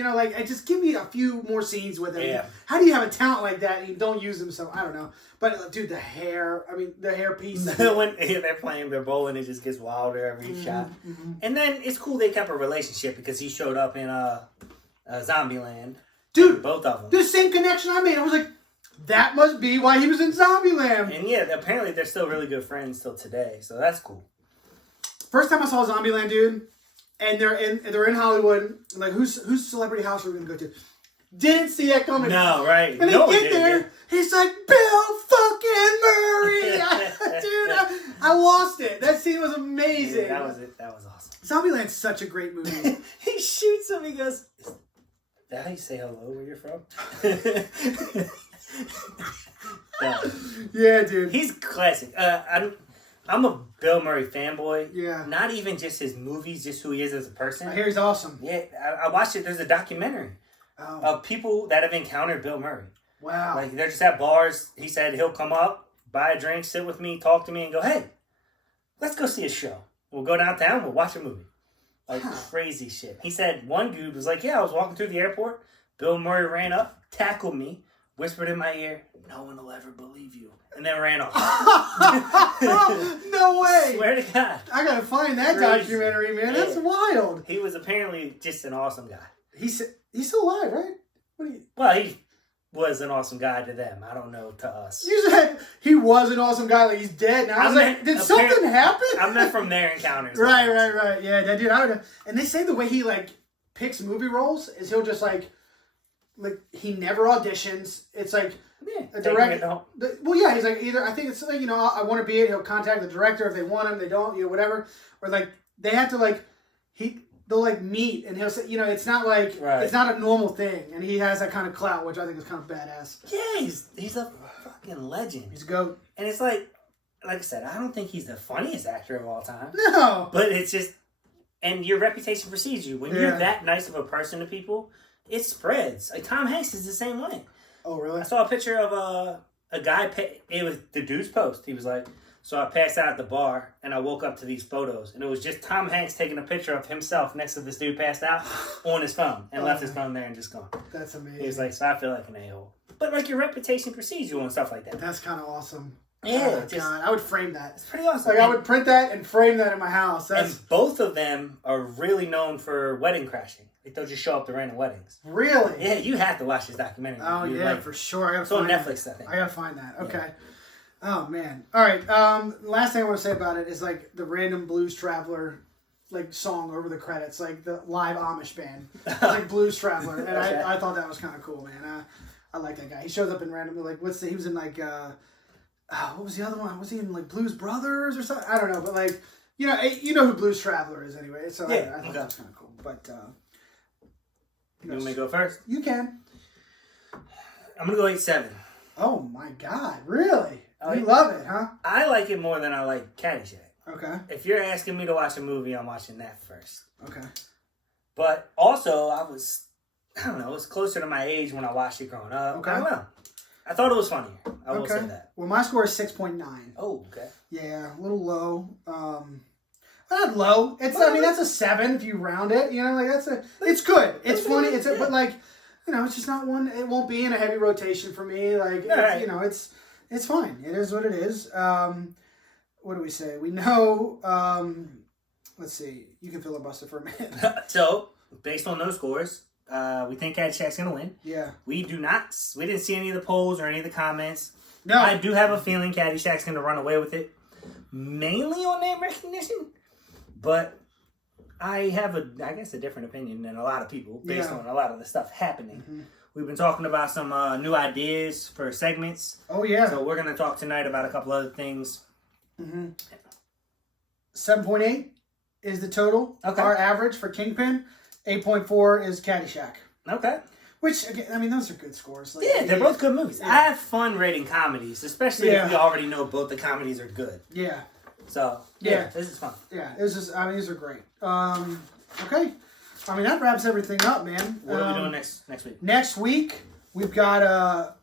just give me a few more scenes with him. Yeah. How do you have a talent like that and you don't use him? So I don't know, but dude, the hair piece. When they're playing, they're bowling, it just gets wilder every shot. Mm-hmm. And then it's cool they kept a relationship because he showed up in Zombieland. Dude, both of them. The same connection I made. I was like, that must be why he was in Zombieland. And yeah, apparently they're still really good friends till today, so that's cool. First time I saw Zombieland, dude. And they're in Hollywood. I'm like, whose celebrity house are we gonna go to? Didn't see that coming. No, right. And they get there. He's like, Bill fucking Murray. Dude, I lost it. That scene was amazing. Yeah, that was it. That was awesome. Zombieland's such a great movie. He shoots him. He goes, is that how you say hello where you're from? Yeah, dude. He's classic. I'm a Bill Murray fanboy. Yeah. Not even just his movies, just who he is as a person. I hear he's awesome. Yeah, I watched it. There's a documentary of people that have encountered Bill Murray. Wow. Like, they're just at bars. He said he'll come up, buy a drink, sit with me, talk to me, and go, hey, let's go see a show. We'll go downtown, we'll watch a movie. Like, crazy shit. He said one dude was like, yeah, I was walking through the airport. Bill Murray ran up, tackled me, whispered in my ear, no one will ever believe you. And then ran off. No way. Swear to God. I gotta find that documentary, man. Yeah. That's wild. He was apparently just an awesome guy. He's still alive, right? Well, he was an awesome guy to them. I don't know to us. You said he was an awesome guy, like he's dead now. I was like, did something happen? I meant from their encounters. Right. Yeah, that dude. And they say the way he like picks movie roles is he'll just like he never auditions. It's like a director. Well, yeah, he's like either I think it's like I want to be it. He'll contact the director if they want him. They don't, whatever. Or like they have to they'll like meet and he'll say it's not like it's not a normal thing. And he has that kind of clout, which I think is kind of badass. Yeah, he's a fucking legend. He's a goat. And it's like I said, I don't think he's the funniest actor of all time. No, but it's just and your reputation precedes you when you're that nice of a person to people. It spreads. Like Tom Hanks is the same way. Oh, really? I saw a picture of a guy. It was the dude's post. He was like, so I passed out at the bar and I woke up to these photos. And it was just Tom Hanks taking a picture of himself next to this dude passed out on his phone and left his phone there and just gone. That's amazing. He was like, so I feel like an a-hole. But like your reputation precedes you and stuff like that. That's kind of awesome. Yeah. God, I would frame that. It's pretty awesome. Like I would print that and frame that in my house. And both of them are really known for wedding crashing. Like they'll just show up to random weddings. Really? Yeah, you have to watch this documentary. Oh, yeah, for sure. It's on Netflix, I think. I gotta find that. Okay. Yeah. Oh, man. All right. Last thing I want to say about it is like the random Blues Traveler song over the credits, like the live Amish band. It's like Blues Traveler. And okay. I thought that was kind of cool, man. I like that guy. He shows up in randomly, he was in what was the other one? Was he in Blues Brothers or something? I don't know, but you know who Blues Traveler is anyway. So I thought that was kind of cool. But you want me to go first? You can. I'm gonna go 8-7. Oh my God! Really? You love it, huh? I like it more than I like Caddyshack. Okay. If you're asking me to watch a movie, I'm watching that first. Okay. But also, I don't know, it was closer to my age when I watched it growing up. Okay. I don't know. I thought it was funnier. I will say that. Well, my score is 6.9. Oh, okay. Yeah, a little low. Not low. That's a 7 if you round it. It's good. It's funny. But it's just not one. It won't be in a heavy rotation for me. It's fine. It is what it is. What do we say? We know. Let's see. You can filibuster for a minute. So, based on those scores, we think Caddyshack's gonna win. Yeah. We didn't see any of the polls or any of the comments. No. I do have a feeling Caddyshack's gonna run away with it, mainly on name recognition. But I have a different opinion than a lot of people based on a lot of the stuff happening. Mm-hmm. We've been talking about some new ideas for segments. Oh, yeah. So we're going to talk tonight about a couple other things. Mm-hmm. 7.8 is the total. Okay. Our average for Kingpin. 8.4 is Caddyshack. Okay. Which, again, I mean, those are good scores. Like, yeah, they're both good movies. Yeah. I have fun rating comedies, especially if we already know both the comedies are good. Yeah. So, yeah, this is fun. Yeah, these are great. Okay. I mean, that wraps everything up, man. What are we doing next week? Next week, we've got a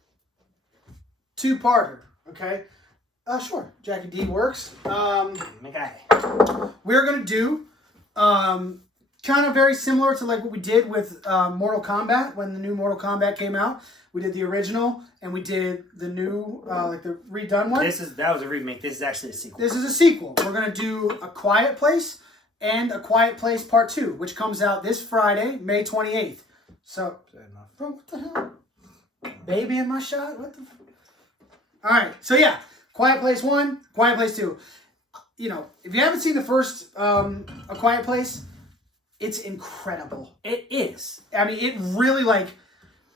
two-parter, okay? Sure. Jackie D works. We're going to do kind of very similar to like what we did with Mortal Kombat when the new Mortal Kombat came out. We did the original, and we did the new, like the redone one. That was a remake. This is actually a sequel. This is a sequel. We're going to do A Quiet Place and A Quiet Place Part 2, which comes out this Friday, May 28th. So, bro, what the hell? Baby in my shot? What the All right. So, yeah. Quiet Place 1, Quiet Place 2. You know, if you haven't seen the first A Quiet Place, it's incredible. It is. I mean, it really, like...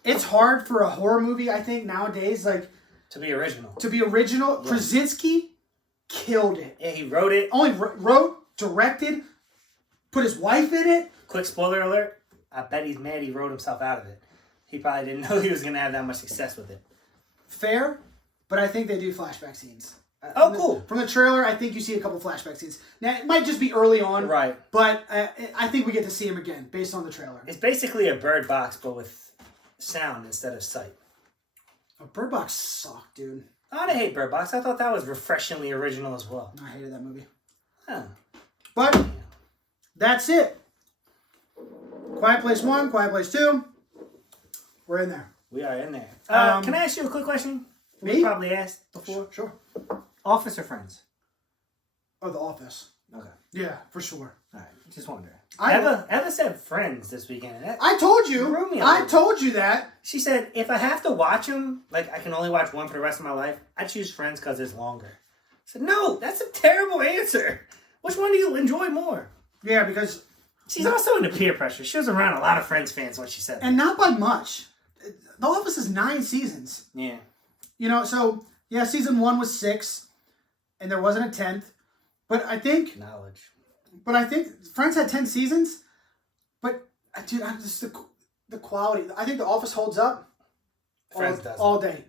It's hard for a horror movie, I think, nowadays, like... To be original. Yeah. Krasinski killed it. Yeah, he wrote it. Only wrote, directed, put his wife in it. Quick spoiler alert. I bet he's mad he wrote himself out of it. He probably didn't know he was going to have that much success with it. Fair, but I think they do flashback scenes. Cool. From the trailer, I think you see a couple flashback scenes. Now, it might just be early on. Right. But I think we get to see him again, based on the trailer. It's basically a Bird Box, but with... sound instead of sight. Bird Box sucked, dude. I don't hate Bird Box. I thought that was refreshingly original as well. I hated that movie. Huh. But that's it. Quiet Place 1, Quiet Place 2. We're in there. We are in there. Can I ask you a quick question? Me? You probably asked before. Sure. Office or Friends? Oh, The Office. Okay. Yeah, for sure. All right. Just wondering. Eva said Friends this weekend. I told you. I told you that. She said, if I have to watch them, like I can only watch one for the rest of my life, I choose Friends because it's longer. I said, no, that's a terrible answer. Which one do you enjoy more? Yeah, because... She's also into peer pressure. She was around a lot of Friends fans when she said that. And not by much. The Office is 9 seasons. Yeah. You know, so, yeah, season 1 was 6, and there wasn't a 10th. But I think... Knowledge. But I think Friends had 10 seasons. But, dude, just the quality. I think The Office holds up. Friends does all day.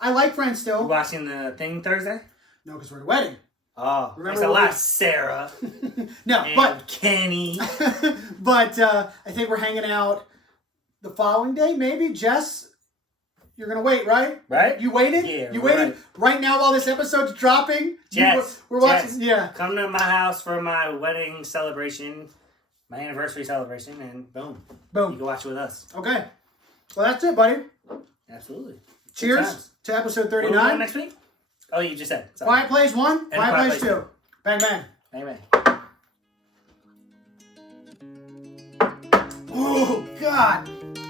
I like Friends still. You watching the thing Thursday? No, because we're at a wedding. Oh, remember a lot of Sarah. No, but Kenny. But I think we're hanging out the following day, maybe. Jess, you're gonna wait, right? Right? You waited? Yeah. You waited right now while this episode's dropping. Jess, we're watching. Jess, yeah. Come to my house for my wedding celebration, my anniversary celebration, and boom, you can watch it with us. Okay. Well, that's it, buddy. Absolutely. Cheers to episode 39. What are we doing next week? Oh, you just said. Sorry. Quiet Place 1, Quiet Place 2. Bang, bang. Bang, bang. Oh, God.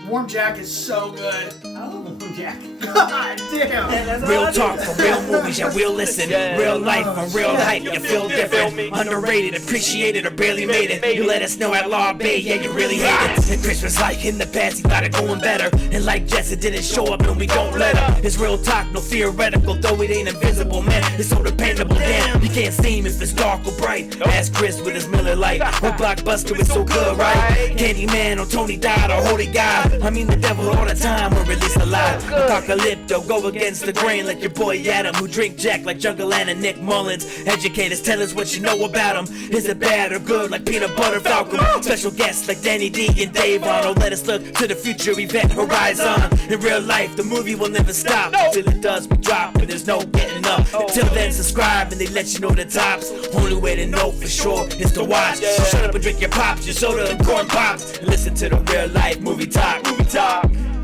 Warm Jack is so good. Oh, Warm Jack. God damn. Real talk for real movies, yeah, we'll listen. Real life for real hype, you feel different. Underrated, appreciated, or barely made it. You let us know at Law Bay, yeah, you really hate it. And Christmas like in the past, he got it going better. And like Jess, it didn't show up and we don't let her. It's real talk, no theoretical, though it ain't invisible, man. It's so dependable, damn. You can't see him if it's dark or bright. Ask Chris with his Miller Lite. Or Blockbuster, it's so good, right? Candyman or Tony Dodd or Holy God. I mean the devil all the time, we're released alive. Apocalypto, go against the grain like your boy Adam, who drink Jack like Jungle Land and Nick Mullins. Educators tell us what you know about him. Is it bad or good like Peanut Butter Falcon? Special guests like Danny D and Dave on. Oh, let us look to the future, event horizon. In real life, the movie will never stop. Till it does, we drop, and there's no getting up. Until then, subscribe and they let you know the tops. Only way to know for sure is to watch. So shut up and drink your pops, your soda and corn pops, and listen to the real life movie talk.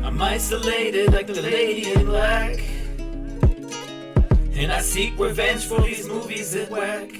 I'm isolated like the lady in black, and I seek revenge for these movies that whack.